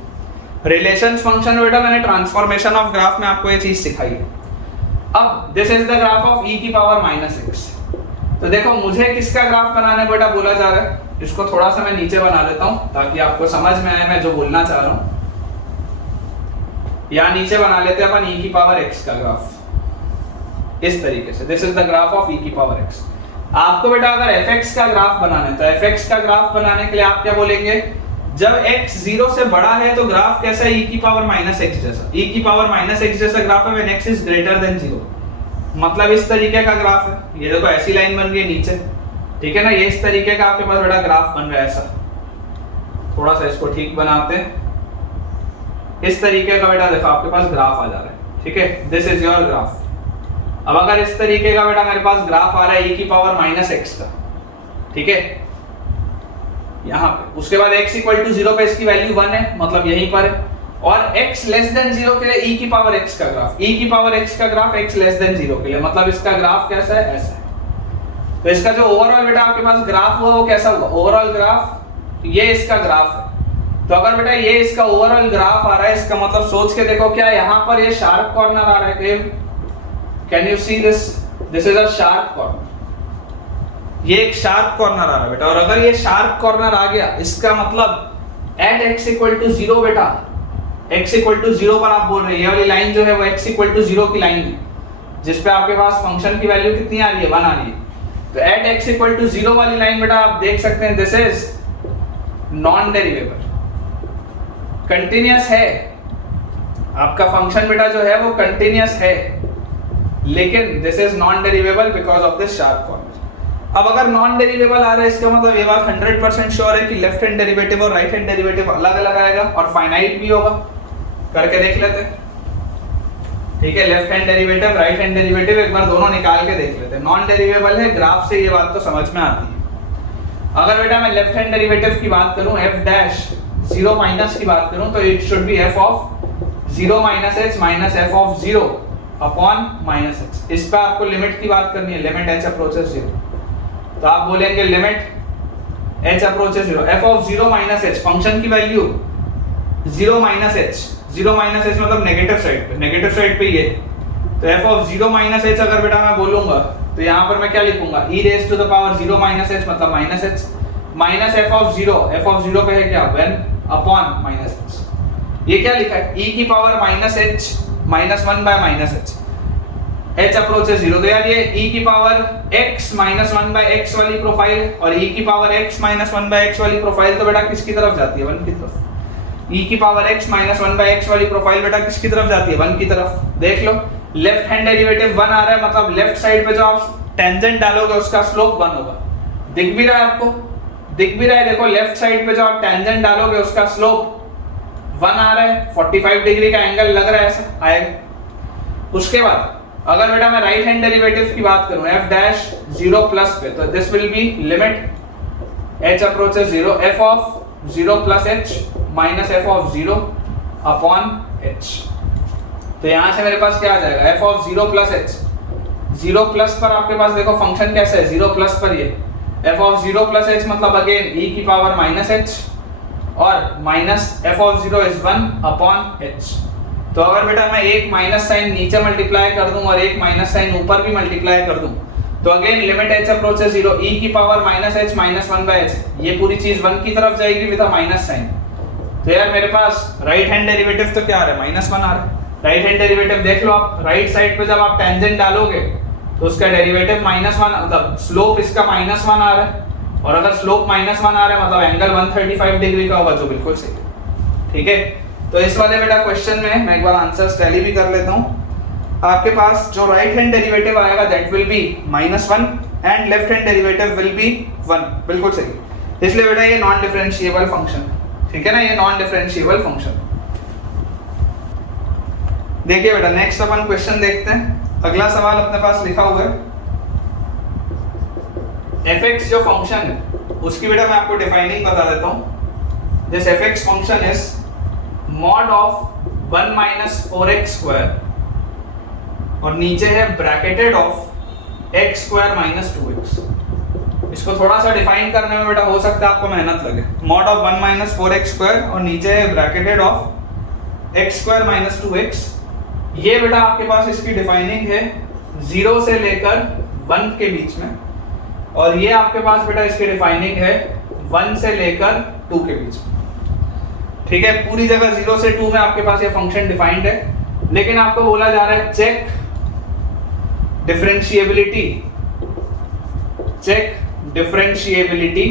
रिलेशंस फंक्शन बेटा मैंने ट्रांसफॉर्मेशन ऑफ ग्राफ में आपको ये चीज सिखाई है। अब this is the graph of e की पावर माइनस x। तो देखो मुझे किसका ग्राफ बनाने बेटा बोला जा रहा है, इसको थोड़ा सा मैं नीचे बना देता हूं ताकि आपको समझ में आए मैं जो बोलना चाह रहा हूं। या नीचे बना लेते हैं अपन e की पावर x का ग्राफ इस तरीके से। This is the graph of e की पावर x। आपको बेटा अगर fx का ग्राफ बनाना है तो fx का ग्राफ बनाने के लिए आप क्या बोलेंगे, जब x 0 से बड़ा है तो ग्राफ कैसा है, e की पावर माइनस x जैसा। e की पावर माइनस x जैसा ग्राफ है when x is greater than 0। मतलब इस तरीके का ग्राफ है। ये देखो ऐसी लाइन बन गई नीचे, ठीक है ना, ये इस तरीके का आपके पास बेटा ग्राफ बन रहा है ऐसा। थोड़ा सा इसको ठीक बनाते हैं, इस तरीके का बेटा देखो आपके पास ग्राफ आ जा रहा है। ठीक है, दिस इज योर ग्राफ। अब अगर इस तरीके का बेटा मेरे पास ग्राफ आ रहा है e की पावर माइनस x का, ठीक है, यहाँ पे, उसके बाद x इक्वल टू 0 पे इसकी वैल्यू 1 है, मतलब यहीं पर है। और x लेस देन 0 के लिए e की पावर x का ग्राफ, e की पावर x का ग्राफ x लेस देन 0 के लिए, मतलब इसका ग्राफ कैसा है, ऐसा है। तो इसका जो ओवरऑल बेटा आपके पास ग्राफ हुआ वो कैसा हुआ, ओवरऑल ग्राफ ये इसका ग्राफ है। तो अगर बेटा ये इसका ओवरऑल ग्राफ आ रहा है, इसका मतलब सोच के देखो क्या यहाँ पर ये शार्प कॉर्नर आ रहा है, can you see this, this is a sharp corner. ये एक शार्प कॉर्नर आ रहा है बेटा। और अगर ये शार्प कॉर्नर आ गया इसका मतलब एट x इक्वल टू 0 बेटा, x इक्वल टू 0 पर आप बोल रहे हैं ये वाली लाइन जो है वो x इक्वल टू 0 की लाइन है, जिसपे आपके पास फंक्शन की वैल्यू कितनी आ रही है, 1 आ रही है। तो एट x इक्वल टू 0 वाली लाइन बेटा आप देख सकते हैं दिस इज नॉन डेरिवेबल, कंटीन्यूअस है। आपका फंक्शन बेटा जो है वो कंटीन्यूअस है, लेकिन this is non derivable because of this sharp corner. अब अगर नॉन डेरिवेबल आ रहा है इसका मतलब ये बात 100% श्योर है कि लेफ्ट हैंड डेरिवेटिव और राइट हैंड डेरिवेटिव अलग अलग आएगा और फाइनाइट भी होगा। करके देख लेते हैं, ठीक है। Left hand derivative right hand derivative एक बार दोनों निकाल के देख लेते हैं। नॉन डेरिवेबल है, ग्राफ से ये बात तो समझ में आती है। अगर बेटा मैं लेफ्ट हैंड डेरिवेटिव की बात करूं, f डैश 0 माइनस की बात करूं, तो it should be f of 0 minus h minus f of 0 upon minus h। इस पे आपको लिमिट की बात करनी है, लिमिट h अप्रोचेस 0। तो आप बोलेंगे limit h approaches 0, f of 0 minus h, function की value 0 minus h, 0 minus h मतलब नेगेटिव साइड पे, नेगेटिव साइड पे ये। तो f ऑफ 0 माइनस h अगर बेटा मैं बोलूंगा तो यहाँ पर मैं क्या लिखूंगा, e raise to the power 0 minus h मतलब minus h minus f of 0 पे है क्या 1 अपॉन माइनस h। ये क्या लिखा है, e की power minus h minus 1 by minus h, h approaches 0। तो यार ये e की power x minus 1 by x वाली प्रोफाइल और e की power x minus 1 by x वाली प्रोफाइल तो बेटा किसकी तरफ जाती है, 1 की तरफ। e की power x minus 1 by x वाली प्रोफाइल बेटा किसकी तरफ जाती है, 1 की तरफ। देख लो लेफ्ट हैंड डेरिवेटिव 1 आ रहा है, मतलब लेफ्ट साइड पे जो आप टेंजेंट डालोगे उसका स्लोप 1 होगा। दिख भी रहा है आपको, दिख भी रहा है, देखो लेफ्ट साइड पे जो आप टेंजेंट डालोगे उसका स्लोप 1 आ रहा है, 45 डिग्री का एंगल लग रहा है, ऐसा आएगा। उसके बाद अगर बेटा मैं राइट हैंड डेरिवेटिव की बात करूं f डैश 0 प्लस पे, तो this will be limit h approaches 0 f of 0 plus h minus f of 0 upon h। तो यहां से मेरे पास क्या आ जाएगा, f of 0 plus h, 0 plus पर आपके पास देखो फंक्शन कैसे है, 0 प्लस पर ये f ऑफ 0 प्लस h मतलब अगेन e की पावर माइनस h और minus f of 0 is 1 upon h। तो अगर बेटा मैं एक माइनस साइन नीचे मल्टीप्लाई कर दूं और एक माइनस साइन ऊपर भी मल्टीप्लाई कर दूं, तो again limit h approaches 0 e की power minus h minus 1 by h, ये पूरी चीज 1 की तरफ जाएगी विद अ माइनस साइन। तो यार मेरे पास राइट हैंड डेरिवेटिव तो क्या आ रहा है, माइनस 1 आ रहा है। राइट हैंड डेरिवेटिव देख लो आप, राइट साइड पे जब आप टेंजेंट डालोगे तो उसका डेरिवेटिव माइनस 1, मतलब स्लोप इसका माइनस 1 आ रहा है, और अगर स्लोप माइनस 1 आ रहा है मतलब एंगल 135 डिग्री का होगा, जो बिल्कुल सही है। ठीक है, तो इस वाले बेटा क्वेश्चन में मैं एक बार आंसर्स टैली भी कर लेता हूं। आपके पास जो राइट हैंड डेरिवेटिव आएगा that will be -1 and left hand derivative will be 1, बिल्कुल सही। इसलिए बेटा ये नॉन डिफरेंशिएबल फंक्शन, ठीक है ना, ये नॉन डिफरेंशिएबल फंक्शन। देखिए बेटा नेक्स्ट अपन क्वेश्चन देखते हैं। अगला सवाल अपने पास लिखा हुआ है, fx जो फंक्शन है उसकी बेटा मैं आपको डिफाइनिंग बता देता हूं। This fx function is mod of 1 minus 4x square और नीचे है bracketed of x square minus 2x। इसको थोड़ा सा डिफाइन करने में बेटा हो सकता है आपको मेहनत लगे। mod of 1 minus 4x square और नीचे है bracketed of x square minus 2x। ये बेटा आपके पास इसकी डिफाइनिंग है 0 से लेकर 1 के बीच में, और ये आपके पास बेटा इसकी डिफाइनिंग है 1 से लेकर 2 के बीच में। ठीक है, पूरी जगह 0 से 2 में आपके पास ये फंक्शन डिफाइंड है, लेकिन आपको बोला जा रहा है check differentiability, check differentiability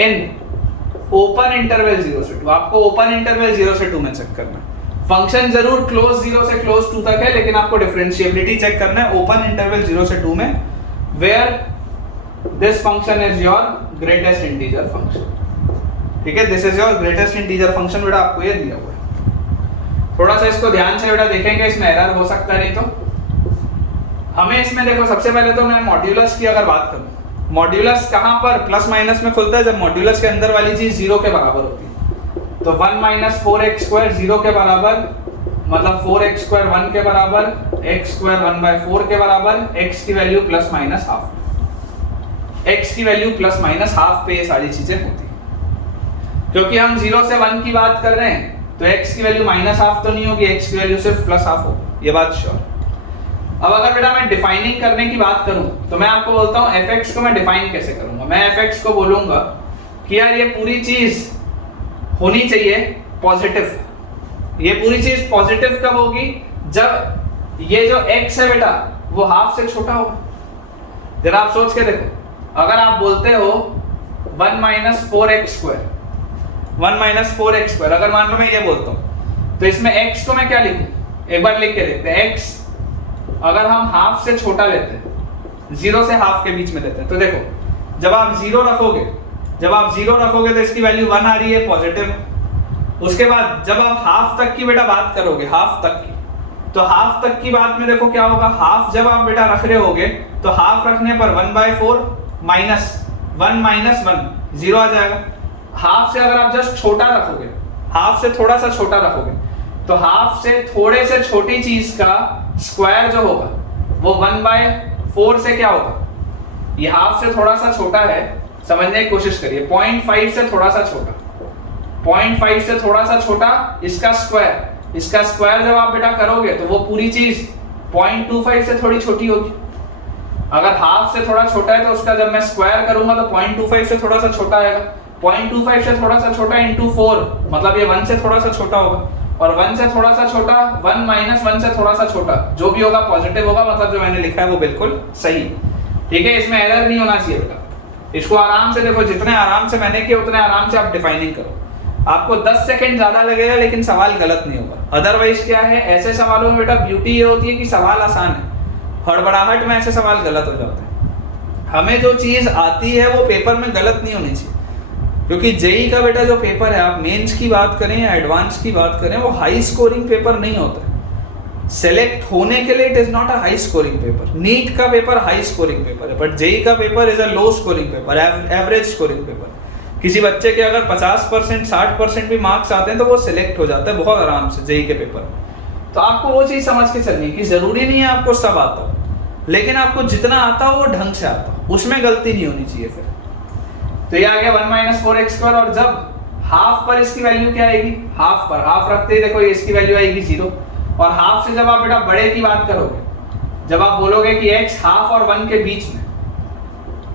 in open interval 0 से 2। आपको ओपन इंटरवल 0 से 2 में चेक करना है। फंक्शन जरूर क्लोज 0 से क्लोज 2 तक है, लेकिन आपको डिफरेंशिएबिलिटी चेक करना है ओपन इंटरवल 0 से 2 में, where this function is your greatest integer function. ठीक है, this is your greatest integer function, बेटा आपको ये दिया हुआ है। थोड़ा सा इसको ध्यान से बेटा देखेंगे, इसमें एरर हो सकता है, नहीं तो हमें इसमें देखो सबसे पहले तो मैं मॉड्यूलस की अगर बात करूं, मॉड्यूलस कहां पर प्लस माइनस में खुलता है, जब मॉड्यूलस के अंदर वाली चीज 0 के बराबर होती है। तो 1 माइनस 4x स्क्वायर 0 के बराबर, मतलब 4x स्क्वायर 1 के बराबर, x स्क्वायर 1/4 के बराबर, x की value plus minus half, x की वैल्यू प्लस माइनस हाफ पे ये सारी चीजें होती है। क्योंकि हम 0 से 1 की बात कर रहे हैं तो x की वैल्यू माइनस हाफ तो नहीं होगी, x की वैल्यू सिर्फ प्लस हाफ होगी, ये बात श्योर। अब अगर बेटा मैं डिफाइनिंग करने की बात करूं तो मैं आपको बोलता हूं fx को मैं डिफाइन कैसे करूंगा। मैं fx को बोलूंगा कि यार ये पूरी चीज होनी चाहिए पॉजिटिव। ये पूरी चीज पॉजिटिव कब होगी, जब ये जो x है बेटा वो हाफ से छोटा होगा। जरा आप सोच के देखो, अगर आप बोलते हो 1 minus 4x square, 1 minus 4x square, अगर मान लो मैं ये बोलता हूं तो इसमें x को मैं क्या लिखूं, एक बार लिख के देखते हैं। x अगर हम हाफ से छोटा लेते हैं जीरो से हाफ के बीच में लेते हैं। तो देखो जब आप जीरो रखोगे तो इसकी वैल्यू 1 आ रही है, पॉजिटिव। उसके बाद जब आप हाफ तक की बेटा बात करोगे, हाफ तक की, तो हाफ तक की बात में देखो क्या होगा, हाफ जब आप बेटा रख रहे होगे तो हाफ रखने पर 1/4 माइनस 1 माइनस 1 जीरो आ जाएगा। हाफ से अगर आप जस्ट छोटा रखोगे, हाफ से थोड़ा सा छोटा रखोगे, तो हाफ से थोड़े से छोटी चीज का स्क्वायर जो होगा वो 1/4 से क्या होगा, ये हाफ से थोड़ा सा छोटा है, समझने की कोशिश करिए। 0.5 से थोड़ा सा छोटा, 0.5 से थोड़ा सा छोटा इसका स्क्वायर जब आप बेटा करोगे तो वो पूरी चीज 0.25 से थोड़ी छोटी होगी। अगर हाफ से थोड़ा छोटा है तो उसका जब मैं स्क्वायर करूंगा तो 0.25 से थोड़ा सा छोटा आएगा, 0.25 से थोड़ा सा छोटा इंटू 4, मतलब ये 1 से थोड़ा सा छोटा होगा, और 1 से थोड़ा सा छोटा 1 माइनस 1 से थोड़ा सा छोटा, जो भी होगा पॉजिटिव होगा, मतलब जो मैंने लिखा है वो बिल्कुल सही। ठीक है, इसमें एरर नहीं होना चाहिए बेटा। इसको आराम से देखो, जितने आराम से मैंने किया उतने आराम से आप डिफाइनिंग करो। आपको 10 सेकंड ज्यादा लगेगा लेकिन सवाल गलत नहीं होगा। अदरवाइज क्या है, ऐसे सवालों में बेटा ब्यूटी ये होती है कि सवाल आसान है, हड़बड़ाहट में ऐसे सवाल गलत हो जाते हैं। हमें जो चीज आती है वो पेपर में गलत नहीं होनी चाहिए, क्योंकि जेई का बेटा जो पेपर है, आप मेंस की बात करें या एडवांस की बात करें, वो हाई स्कोरिंग पेपर नहीं होता है। सेलेक्ट होने के लिए it is not a high scoring paper. NEET का पेपर हाई स्कोरिंग पेपर है, बट जेई का paper is a low scoring paper, average scoring paper. किसी बच्चे के अगर 50% 60% भी मार्क्स आते हैं तो वो सिलेक्ट हो जाता है बहुत आराम से जेई के पेपर में। तो आपको वो चीज समझ के चलनी है कि जरूरी नहीं है आपको सब आता हो, लेकिन आपको जितना आता हो वो ढंग से आता हो, उसमें गलती नहीं होनी चाहिए। फिर तो ये आ गया 1 माइनस 4x², और जब हाफ पर इसकी वैल्यू क्या आएगी, हाफ पर हाफ रखते ही देखो ये इसकी वैल्यू आएगी 0, और हाफ से जब आप बेटा बड़े की बात करोगे, जब आप बोलोगे कि x हाफ और 1 के बीच में,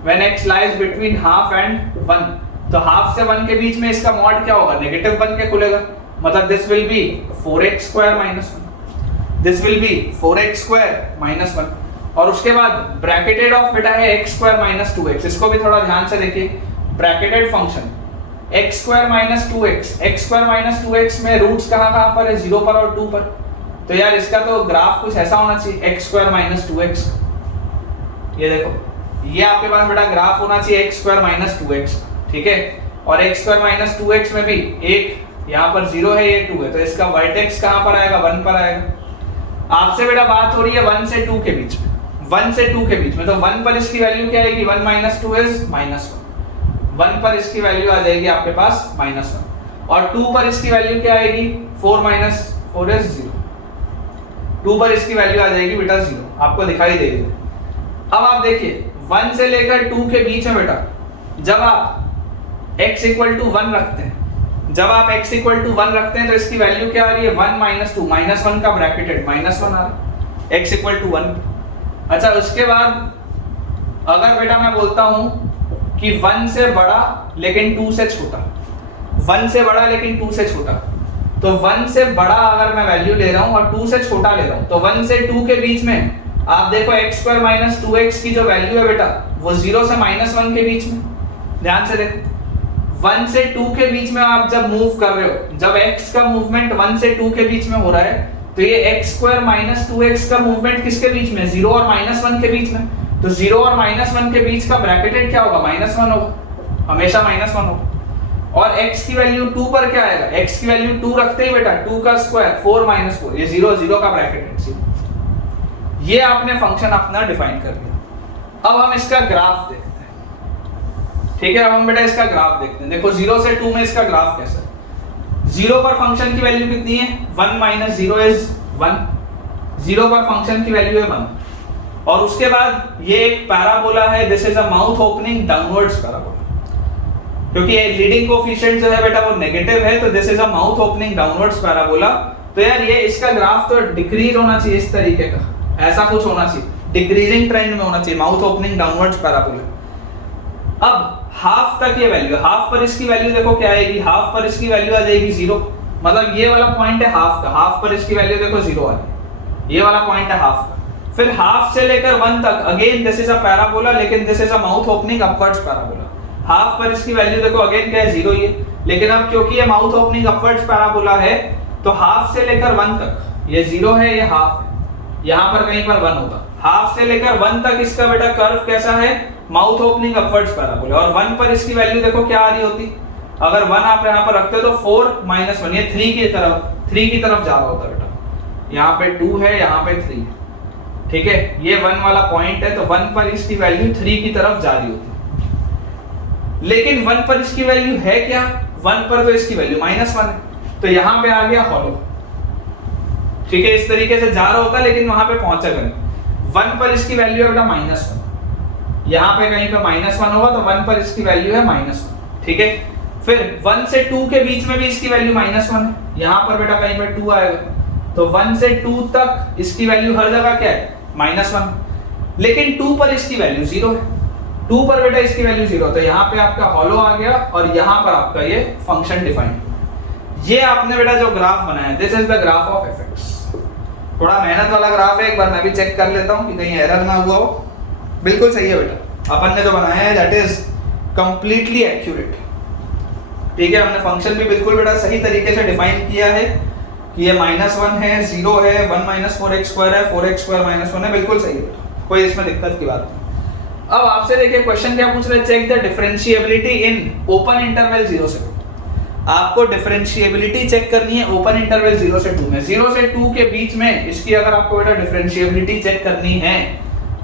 when x lies between half and 1, तो हाफ से 1 के बीच में इसका मॉड क्या होगा, नेगेटिव बन के खुलेगा, मतलब this will be 4x² minus 1, this will be 4x² minus 1। और उसके बाद ब्रैकेटेड ऑफ बेटा है x² माइनस 2x। इसको भी थोड़ा ध्यान से देखिए, bracketed function x² minus 2x, x² minus 2x में रूट्स कहाँ पर है, 0 पर और 2 पर। तो यार इसका तो ग्राफ कुछ ऐसा होना चाहिए, x² माइनस 2x। ये देखो, ये आपके पास बेटा ग्राफ होना चाहिए x² माइनस 2x, ठीक है। और x² माइनस 2x में भी एक यहाँ पर 0 है, ये 2 है, तो इसका वर्टेक्स कहाँ पर आएगा, 1 पर आएगा। आपसे बेटा बात हो रही है 1 से 2 के बीच में, 1 से 2 के बीच में, तो 1 पर इसकी वैल्यू क्या आएगी, 1 माइनस 2 इज माइनस 1, 1 पर इसकी वैल्यू आ जाएगी आपके पास माइनस 1, और 2 पर इसकी वैल्यू क्या आएगी, 4 माइनस 4 इज 0, 2 पर इसकी वैल्यू आ जाएगी बेटा 0, आपको दिखाई दे रही है। अब आप देखिए 1 से लेकर 2 के बीच में बेटा जब आप x इक्वल टू 1 रखते हैं, जब आप x इक्वल टू 1 रखते हैं तो इसकी वैल्यू क्या आ रही है, 1 माइनस 2, माइनस 1 का ब्रैकेटेड माइनस 1 आ रहा है, x इक्वल टू 1। अच्छा, उसके बाद अगर बेटा मैं बोलता हूं कि 1 से बड़ा लेकिन 2 से छोटा, 1 से बड़ा लेकिन 2 से छोटा, तो 1 से बड़ा अगर मैं वैल्यू ले रहा हूं और 2 से छोटा ले रहा हूं, तो 1 से 2 के बीच में आप देखो x² माइनस 2x की जो वैल्यू है बेटा वो 0 से माइनस 1 के बीच में, ध्यान से देखो 1 से 2 के बीच में आप जब मूव कर रहे हो, जब x का मूवमेंट 1 से 2 के बीच में हो रहा है, तो ये x² माइनस 2x का मूवमेंट किसके बीच में, 0 और माइनस 1 के बीच में। तो 0 और माइनस 1 के बीच का ब्रैकेटेड क्या होगा, माइनस 1 होगा, हमेशा माइनस 1 होगा। और x की वैल्यू 2 पर क्या आएगा, x की वैल्यू 2 रखते ही बेटा 2 का स्क्वायर 4 माइनस 4, ये 0 0 का ब्रैकेटेड। ये आपने फंक्शन अपना डिफाइन कर लिया। अब हम इसका ग्राफ देखते हैं, ठीक है। अब हम बेटा इसका ग्राफ देखते हैं। देखो 0 से 2 में इसका ग्राफ कैसा है। 0 पर फंक्शन की वैल्यू कितनी है, 1 माइनस 0 इज 1, 0 पर फंक्शन की वैल्यू है 1। और उसके बाद ये एक पैराबोला है, this is a mouth opening downwards parabola, क्योंकि ये लीडिंग कोएफिशिएंट जो है बेटा वो नेगेटिव है, तो this is a mouth opening downwards parabola. तो यार ये इसका ग्राफ तो डिक्रीज होना चाहिए, इस तरीके का ऐसा कुछ होना चाहिए, डिक्रीजिंग ट्रेंड में होना चाहिए, माउथ ओपनिंग डाउनवर्ड्स पैराबोला। अब हाफ तक ये वैल्यू, हाफ पर इसकी वैल्यू देखो क्या आएगी, हाफ पर इसकी वैल्यू आ जाएगी 0, मतलब ये वाला पॉइंट है हाफ का, हाफ पर इसकी वैल्यू देखो 0 आ गई, ये वाला पॉइंट है हाफ का। फिर हाफ से लेकर 1 तक again this is a parabola, लेकिन this is a mouth opening upwards parabola. Half पर इसकी वैल्यू देखो अगेन क्या है, 0 ही है, लेकिन अब क्योंकि ये माउथ ओपनिंग अपवर्ड्स पैराबोला है तो हाफ से लेकर 1 तक ये 0 है, ये हाफ है, यहाँ पर कहीं पर 1 होगा। हाफ से लेकर 1 तक इसका बेटा कर्व कैसा है, माउथ ओपनिंग अपवर्ड्स पैराबोला, और 1 पर इसकी वैल्यू देखो क्या आ रही होती, अगर 1 आप यहाँ पर रखते हो तो 4 - 1, ये 3 की तरफ जा रहा होता बेटा। यहाँ पे 2 है, यहाँ पे 3 है, ठीक है, ये 1 वाला पॉइंट है, तो 1 पर इसकी वैल्यू 3 की तरफ जा रही होती। लेकिन 1 पर इसकी वैल्यू है क्या, 1 पर तो इसकी वैल्यू -1 है, तो यहाँ पे आ गया हॉलो, ठीक है, इस तरीके से जा रहा होता लेकिन वहां पे पहुंचेगा नहीं। 1 पर इसकी वैल्यू है बेटा -1, यहाँ पे कहीं पे -1 होगा, तो 1 पर इसकी वैल्यू है -1, ठीक है। फिर 1 से 2 के बीच में भी इसकी वैल्यू -1 है, यहाँ पर बेटा कहीं पे 2 आएगा, तो 1 से 2 तक इसकी वैल्यू हर जगह क्या है, -1, लेकिन 2 पर इसकी वैल्यू 0 है, 2 पर बेटा इसकी वैल्यू 0, तो यहाँ पे आपका हॉलो आ गया और यहाँ पर आपका ये फंक्शन डिफाइन। ये आपने बेटा जो ग्राफ बनाया, this is the graph of एफ(x). थोड़ा मेहनत वाला ग्राफ है, एक बार मैं भी चेक कर लेता हूँ कि कहीं एरर ना हुआ हो। बिल्कुल सही है बेटा, अपन ने जो बनाया है दैट इज कंप्लीटली एक्यूरेट, ठीक है। हमने फंक्शन भी बिल्कुल बेटा सही तरीके से डिफाइन किया है कि ये -1 है, 0 है, 1 - 4x² है, 4x² - 1 है, बिल्कुल सही है बेटा, कोई इसमें दिक्कत की बात नहीं। अब आपसे देखिए क्वेश्चन क्या पूछ रहे हैं, check the differentiability in open interval 0 से 2। आपको डिफरेंशिएबिलिटी चेक करनी है ओपन इंटरवल 0 से 2 में। 0 से 2 के बीच में इसकी अगर आपको बेटा डिफरेंशिएबिलिटी चेक करनी है,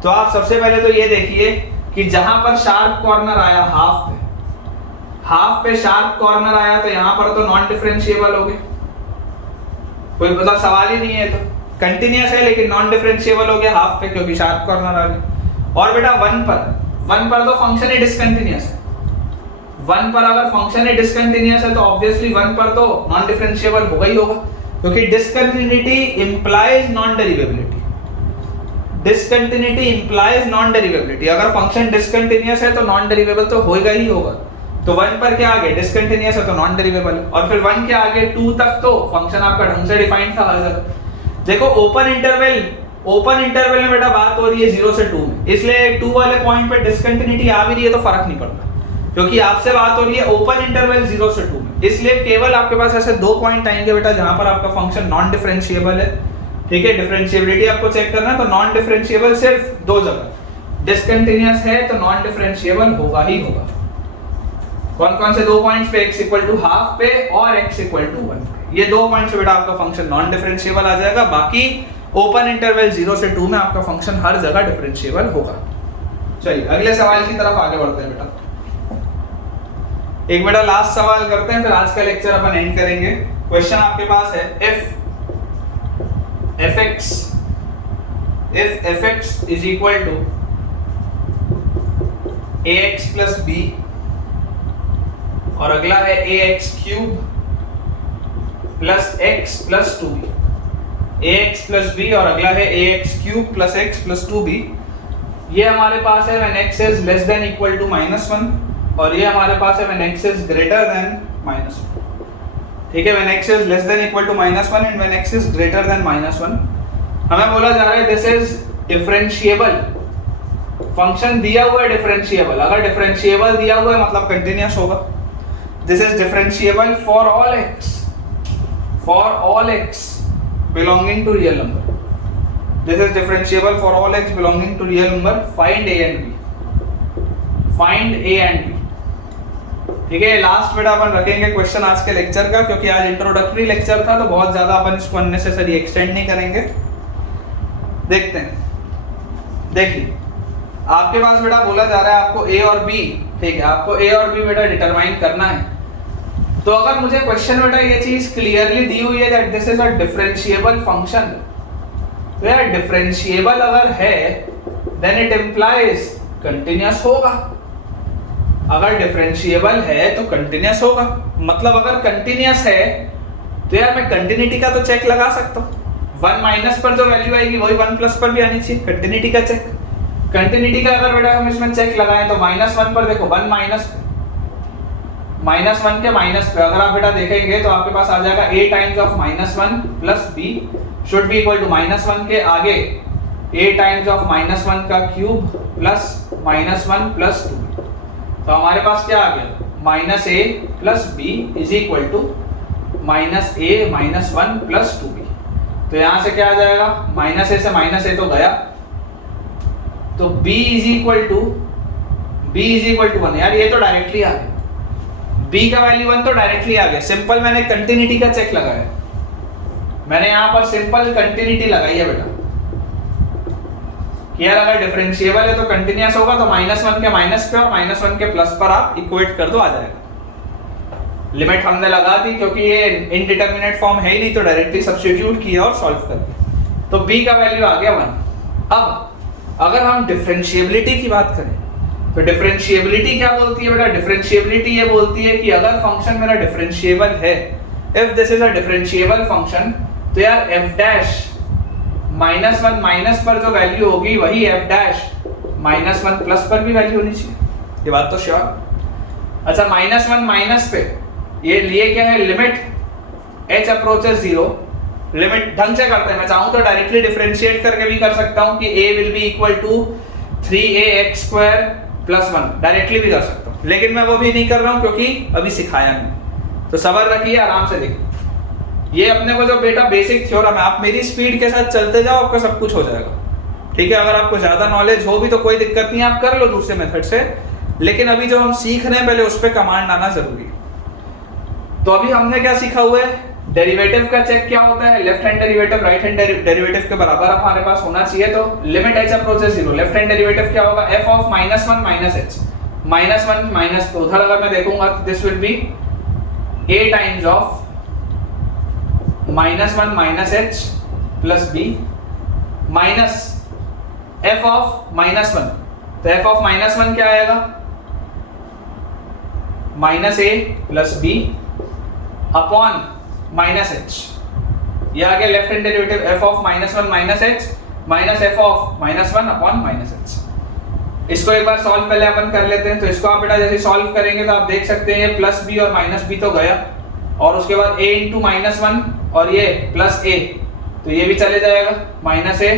तो आप सबसे पहले तो ये देखिए कि जहां पर शार्प कॉर्नर आया हाफ पे शार्प कॉर्नर आया, तो यहां पर तो नॉन डिफरेंशिएबल हो गए, कोई मतलब सवाल ही नहीं है, तो कंटिन्यूअस है लेकिन नॉन डिफरेंशिएबल हो गया हाफ पे क्योंकि शार्प कॉर्नर आ गया। और बेटा 1 पर तो फंक्शन ही डिसकंटिन्यूअस है, 1 पर अगर फंक्शन ही डिसकंटिन्यूअस है तो ऑब्वियसली 1 पर तो नॉन डिफरेंशिएबल होगा ही होगा, क्योंकि discontinuity implies non derivability, discontinuity implies non derivability. अगर फंक्शन डिसकंटिन्यूअस है तो नॉन डेरिवेबल तो होगा ही होगा, तो 1 पर क्या आगे डिसकंटिन्यूअस है तो नॉन डेरिवेबल, और फिर 1 के आगे 2 तक तो फंक्शन आपका ढंग से डिफाइंड था हर जगह। देखो ओपन इंटरवल में बेटा बात हो रही है 0 से 2 में, इसलिए 2 वाले पॉइंट पे डिसकंटिन्यूटी आ भी रही है तो फर्क नहीं पड़ता, क्योंकि आपसे बात हो रही है ओपन इंटरवल 0 से 2 में। इसलिए केवल आपके पास ऐसे 2 पॉइंट आएंगे बेटा जहां पर आपका फंक्शन नॉन डिफरेंशिएबल है, ठीक है। डिफरेंशिएबिलिटी आपको चेक करना है, तो नॉन डिफरेंशिएबल सिर्फ 2 जगह, डिसकंटिन्यूअस है तो नॉन डिफरेंशिएबल होगा ही होगा। कौन-कौन से 2 पॉइंट्स पे, x = हाफ पे और x = 1, ये 2 पॉइंट्स पे बेटा आपका फंक्शन नॉन डिफरेंशिएबल आ जाएगा। बाकी ओपन इंटरवल 0 से 2 में आपका फंक्शन हर जगह डिफरेंशिएबल होगा। चलिए अगले सवाल की तरफ आगे बढ़ते हैं बेटा। एक बेटा लास्ट सवाल करते हैं, फिर आज का लेक्चर अपन एंड करेंगे। क्वेश्चन आपके पास है, if fx = ax + b, और अगला है ax³ + x + 2b, ax + b और अगला है ax³ + x + 2b। ये हमारे पास है when x is less than equal to -1, और ये हमारे पास है when x is greater than -1, ठीक है। when x is less than equal to -1 and when x is greater than -1, हमें बोला जा रहा है दिस इज डिफरेंशिएबल, फंक्शन दिया हुआ है डिफरेंशिएबल, अगर डिफरेंशिएबल दिया हुआ है मतलब कंटीन्यूअस होगा। This is differentiable for all x belonging to real number, this is differentiable for all x belonging to real number, find a and b, ठीक है। लास्ट बेटा अपन रखेंगे क्वेश्चन आज के लेक्चर का, क्योंकि आज इंट्रोडक्टरी लेक्चर था तो बहुत ज्यादा अपन इसको अननेसेसरी एक्सटेंड नहीं करेंगे। देखते हैं, देखिए आपके पास बेटा बोला जा रहा है आपको a और b, ठीक है, आपको a और b बेटा डिटरमाइन करना है। तो अगर मुझे क्वेश्चन बेटा ये चीज क्लियरली दी हुई है that this is a differentiable function, तो यार डिफरेंशिएबल अगर है देन इट इंप्लाइज कंटीन्यूअस होगा। अगर डिफरेंशिएबल है तो कंटीन्यूअस होगा, मतलब अगर कंटीन्यूअस है तो यार मैं कंटिन्यूटी का तो चेक लगा सकता हूँ। 1 - पर जो वैल्यू आएगी वही 1 पर भी आनी चाहिए, कंटिन्यूटी का चेक। कंटिन्यूटी का अगर बेटा हम इसमें चेक लगाएं तो -1 पर देखो 1 -1 के माइनस पे अगर आप बेटा देखेंगे तो आपके पास आ जाएगा a times of -1 + b should be equal to -1 के आगे a टाइम्स ऑफ -1 का क्यूब प्लस -1 + 2। तो हमारे पास क्या आ गया, -a + b is equal to -a - 1 + 2b। तो यहां से क्या आ जाएगा, माइनस ए से माइनस ए तो गया, तो b इज इक्वल टू 1। यार ये तो डायरेक्टली आ गया, b का वैल्यू 1 तो डायरेक्टली आ गया। सिंपल मैंने कंटिन्यूटी का चेक लगाया, मैंने यहां पर सिंपल कंटिन्यूटी लगाई है बेटा कि यार अगर डिफरेंशिएबल है तो कंटिन्यूअस होगा, तो -1 के माइनस पे और -1 के प्लस पर आप इक्वेट कर दो, आ जाएगा। लिमिट हमने लगा दी क्योंकि ये इनडिटरमिनेट फॉर्म है ही नहीं, तो डायरेक्टली सब्स्टिट्यूट किया और सॉल्व कर दिया, तो b का वैल्यू आ गया 1। अब अगर हम डिफरेंशिएबिलिटी की बात करें तो डिफरेंशिएबिलिटी क्या बोलती है बेटा, डिफरेंशिएबिलिटी ये बोलती है कि अगर फंक्शन मेरा डिफरेंशिएबल है, if this is a differentiable function, तो यार f डैश -1 माइनस पर जो वैल्यू होगी वही f डैश -1 प्लस पर भी वैल्यू होनी चाहिए, ये बात तो श्योर। अच्छा -1 माइनस पे ये लिए क्या है, लिमिट h अप्रोचेस 0, लिमिट ढंग से करते हैं, मैं चाहूं तो डायरेक्टली डिफरेंशिएट करके भी कर सकता हूं कि a will be equal to 3ax² + 1, directly भी कर सकता हूं, लेकिन मैं वो भी नहीं कर रहा हूं क्योंकि अभी सिखाया नहीं, तो सब्र रखिए, आराम से देखिए। ये अपने को जो बेटा बेसिक थ्योरम है, आप मेरी स्पीड के साथ चलते जाओ, आपका सब कुछ हो जाएगा, ठीक है। अगर आपको ज्यादा नॉलेज हो भी तो कोई दिक्कत नहीं, आप कर लो दूसरे मेथड से, लेकिन अभी जो हम सीख रहे हैं पहले उस पर कमांड आना जरूरी है। तो अभी हमने क्या सीखा हुआ है, डेरिवेटिव का चेक क्या होता है, left hand derivative right hand derivative के बराबर हमारे पास होना चाहिए, तो limit h approaches 0, left hand derivative क्या होगा, f of -1 minus h, -1 minus, तो उधर अगर मैं देखूंगा this will be a times of -1 minus h plus b minus f of -1, तो f ऑफ -1 क्या आएगा, -a plus b upon -h, ये आ गया left hand derivative f of -1 minus h minus f of -1 upon -h। इसको एक बार solve पहले अपन कर लेते हैं, तो इसको आप बेटा जैसे सॉल्व करेंगे तो आप देख सकते हैं ये प्लस b और माइनस b तो गया, और उसके बाद a इंटू -1 और ये प्लस a, तो ये भी चले जाएगा, -a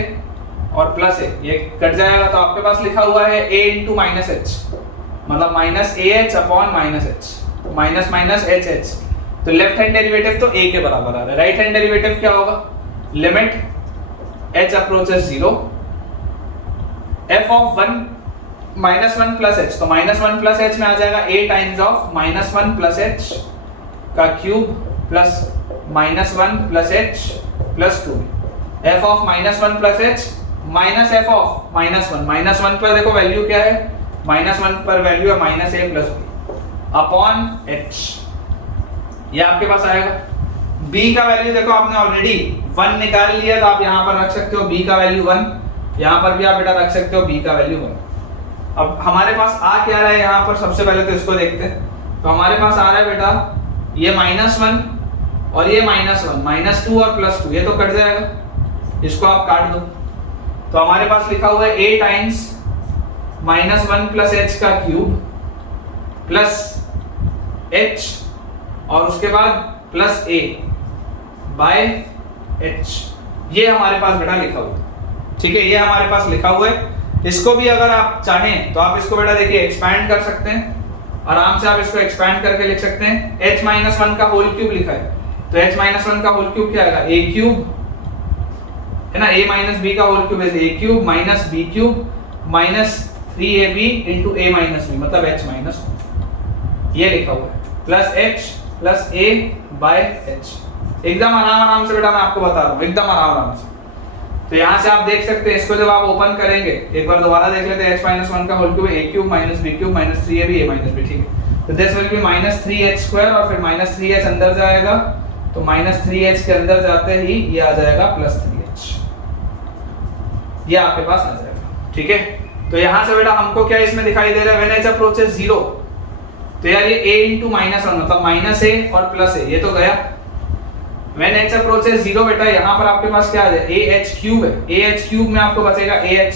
और प्लस a, ये कट जाएगा, तो आपके पास लिखा हुआ है a इंटू -h, मतलब -ah अपॉन -h, तो माइनस माइनस h, तो लेफ्ट हैंड डेरिवेटिव तो a के बराबर आ रहा है। राइट हैंड डेरिवेटिव क्या होगा, limit h approaches 0, f of 1 -1 plus h, तो -1 प्लस h में आ जाएगा a times of -1 plus h का cube plus -1 plus h plus 2, f of -1 plus h minus f of -1 पर देखो वैल्यू क्या है, -1 पर वैल्यू है -a plus b upon h, ये आपके पास आएगा। b का वैल्यू देखो आपने ऑलरेडी 1 निकाल लिया, तो आप यहां पर रख सकते हो b का वैल्यू 1, यहां पर भी आप बेटा रख सकते हो b का वैल्यू 1। अब हमारे पास आ क्या रहा है यहां पर, सबसे पहले तो इसको देखते हैं, तो हमारे पास आ रहा है बेटा ये -1 और ये -1, -2 और +2, ये तो कट जाएगा, इसको आप काट दो, तो हमारे पास लिखा हुआ है a टाइम्स -1 प्लस h का क्यूब प्लस h और उसके बाद प्लस a बाय h, ये हमारे पास बेटा लिखा हुआ है, ठीक है, ये हमारे पास लिखा हुआ है। इसको भी अगर आप चाहें तो आप इसको बेटा देखिए एक्सपैंड कर सकते हैं, आराम से आप इसको एक्सपैंड करके लिख सकते हैं। h-1 का होल क्यूब लिखा है, तो h-1 का होल क्यूब क्या आएगा, a क्यूब है ना, a माइनस b का होल क्यूब है a cube minus b cube minus 3ab into a minus b, मतलब h-1, ये लिखा हुआ है, plus h plus a by h, एकदम आराम से बेटा मैं आपको बता रहा हूँ, एकदम आराम से। तो यहाँ से आप देख सकते हैं, इसको जब आप ओपन करेंगे, एक बार दोबारा देख लेते हैं, h-1 का होल क्यूब है a cube minus b cube minus 3ab a minus b, ठीक है, तो दिस विल बी -3h² और फिर -3h अंदर जाएगा, तो -3h के अंदर जाते ही ये आ जाएगा +3h, ये आपके पास आ जाएगा, ठीक है। तो यहाँ से बेटा हमको क्या इसमें दिखाई दे रहा है, व्हेन h अप्रोचेस 0, तो यार ये a इंटू -1 मतलब -a और प्लस a, ये तो गया। व्हेन h अप्रोचेस 0 बेटा यहाँ पर आपके पास क्या आ जाए, ah क्यूब है, ah क्यूब में आपको बचेगा ah²,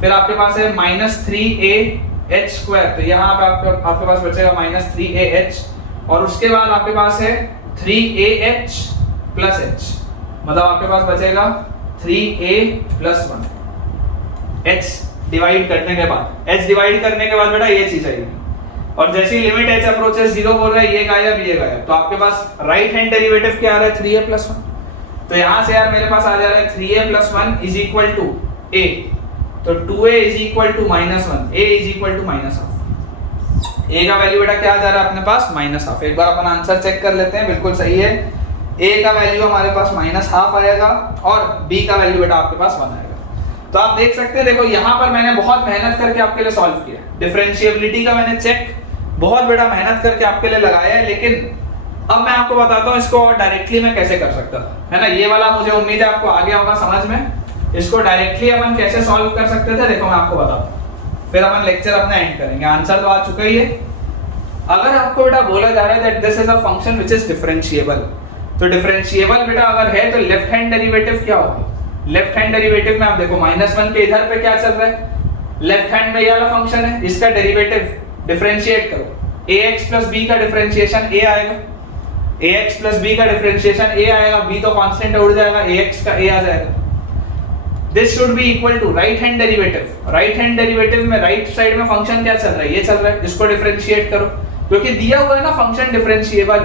फिर आपके पास है -3ah², तो यहाँ पे आपके पास बचेगा -3ah, और उसके बाद आपके पास है 3ah प्लस h, मतलब आपके पास बचेगा 3a प्लस 1, h डिवाइड करने के बाद बेटा ये चीज आएगी, और जैसी लिमिट h अप्रोचेस 0 बोल रहा है ये गायब, तो आपके पास राइट हैंड डेरिवेटिव क्या आ रहा है, 3a प्लस 1, तो यहाँ से यार मेरे पास आ जा रहा है 3a + 1 is equal to a, तो 2a is equal to -1, a is equal to -1/2। a का वैल्यू बेटा क्या आ जा रहा है अपने पास -1/2। एक बार अपन आंसर चेक कर लेते हैं, बिल्कुल सही है। a का वैल्यू हमारे पास -1/2 आएगा और b का वैल्यू बेटा आपके पास 1 आएगा। तो आप देख सकते हैं, देखो यहाँ पर मैंने बहुत मेहनत करके आपके लिए सॉल्व किया, डिफरेंशिएबिलिटी का मैंने चेक बहुत बड़ा मेहनत करके आपके लिए लगाया है। लेकिन अब मैं आपको बताता हूँ इसको और डायरेक्टली मैं कैसे कर सकता था, है ना। ये वाला मुझे उम्मीद है आपको आ गया होगा समझ में। इसको डायरेक्टली अपन कैसे सॉल्व कर सकते थे, देखो मैं आपको बताता हूँ, फिर अपन लेक्चर अपना एंड करेंगे। आंसर तो आ चुका ही है। अगर आपको बेटा बोला जा रहा है that this is a function which is differentiable, तो डिफरेंशिएबल बेटा अगर है तो लेफ्ट हैंड डेरिवेटिव क्या होगा। लेफ्ट हैंड डेरिवेटिव में आप देखो -1 के इधर पे क्या चल रहा है, लेफ्ट हैंड में ये वाला फंक्शन है, इसका डेरिवेटिव डिफरेंशिएट करो, ax + b का डिफरेंशिएशन a आएगा, ax + b का डिफरेंशिएशन a आएगा, b तो कांस्टेंट उड़ जाएगा, ax का a आ जाएगा। This should be equal to right hand derivative. Right hand derivative में राइट साइड में फंक्शन क्या चल रहा है, ये चल रहा है, इसको डिफरेंशिएट करो, क्योंकि दिया हुआ है ना फंक्शन डिफरेंशिएबल,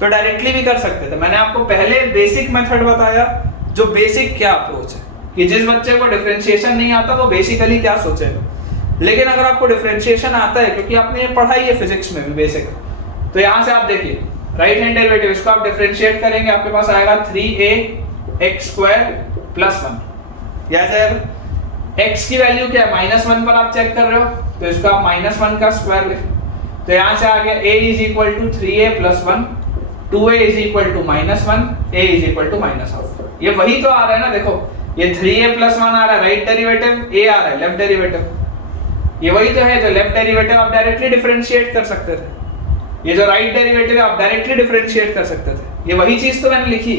तो डायरेक्टली भी कर सकते थे। मैंने आपको पहले बेसिक मेथड बताया, जो बेसिक क्या अप्रोच है कि जिस बच्चे को डिफरेंशिएशन नहीं आता वो बेसिकली क्या सोचेगा। लेकिन अगर आपको डिफरेंशिएशन आता है, क्योंकि आपने ये पढ़ाई है फिजिक्स में भी बेसिक, तो यहाँ से आप देखिए राइट हैंड डेरिवेटिव, इसको आप डिफरेंशिएट करेंगे, आपके पास आएगा 3ax² + 1, याद जाएगा। x की वैल्यू क्या है, -1 पर आप चेक कर रहे हो, तो इसको आप -1 का स्क्वायर लिख, तो यहाँ से आ गया a is equal to 3a + 1, 2a is equal to -1, a is equal to -1/2। ये वही तो आ रहा है ना, देखो ये 3a + 1 आ रहा है राइट डेरिवेटिव, a आ रहा है लेफ्ट डेरिवेटिव, ये वही तो है। जो लेफ्ट डेरिवेटिव आप डायरेक्टली डिफरेंशिएट कर सकते थे, ये जो राइट डेरिवेटिव है आप डायरेक्टली डिफरेंशिएट कर सकते थे, ये वही चीज तो मैंने लिखी,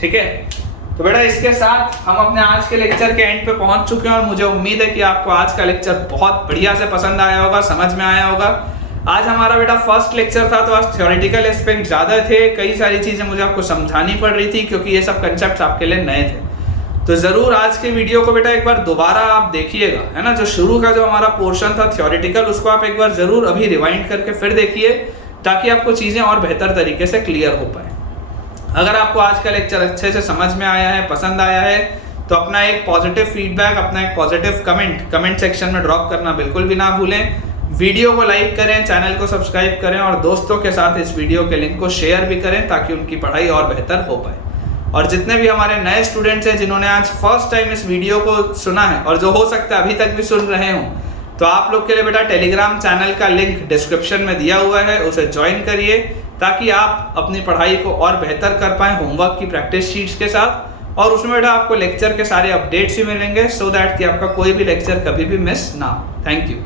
ठीक है। तो बेटा इसके साथ हम अपने आज के लेक्चर के एंड पे पहुंच चुके हैं और मुझे उम्मीद है कि आपको आज का लेक्चर बहुत बढ़िया से पसंद आया होगा, समझ में आया होगा। आज हमारा बेटा फर्स्ट लेक्चर था, तो आज थ्योरेटिकल एस्पेक्ट ज़्यादा थे, कई सारी चीज़ें मुझे आपको समझानी पड़ रही थी क्योंकि ये सब कंसेप्ट आपके लिए नए थे। तो ज़रूर आज के वीडियो को बेटा एक बार दोबारा आप देखिएगा, है ना। जो शुरू का जो हमारा पोर्शन था थ्योरेटिकल, उसको आप एक बार ज़रूर अभी रिवाइंड करके फिर देखिए, ताकि आपको चीज़ें और बेहतर तरीके से क्लियर हो पाए। अगर आपको आज का लेक्चर अच्छे से समझ में आया है, पसंद आया है, तो अपना एक पॉजिटिव फीडबैक, अपना एक पॉजिटिव कमेंट सेक्शन में ड्रॉप करना बिल्कुल भी ना भूलें। वीडियो को लाइक करें, चैनल को सब्सक्राइब करें और दोस्तों के साथ इस वीडियो के लिंक को शेयर भी करें, ताकि उनकी पढ़ाई और बेहतर हो पाए। और जितने भी हमारे नए स्टूडेंट्स हैं जिन्होंने आज फर्स्ट टाइम इस वीडियो को सुना है और जो हो सकता है अभी तक भी सुन रहे हों, तो आप लोग के लिए बेटा टेलीग्राम चैनल का लिंक डिस्क्रिप्शन में दिया हुआ है, उसे ज्वाइन करिए, ताकि आप अपनी पढ़ाई को और बेहतर कर पाएँ होमवर्क की प्रैक्टिस शीट्स के साथ। और उसमें बेटा आपको लेक्चर के सारे अपडेट्स भी मिलेंगे, सो दैट कि आपका कोई भी लेक्चर कभी भी मिस ना हो। Thank you.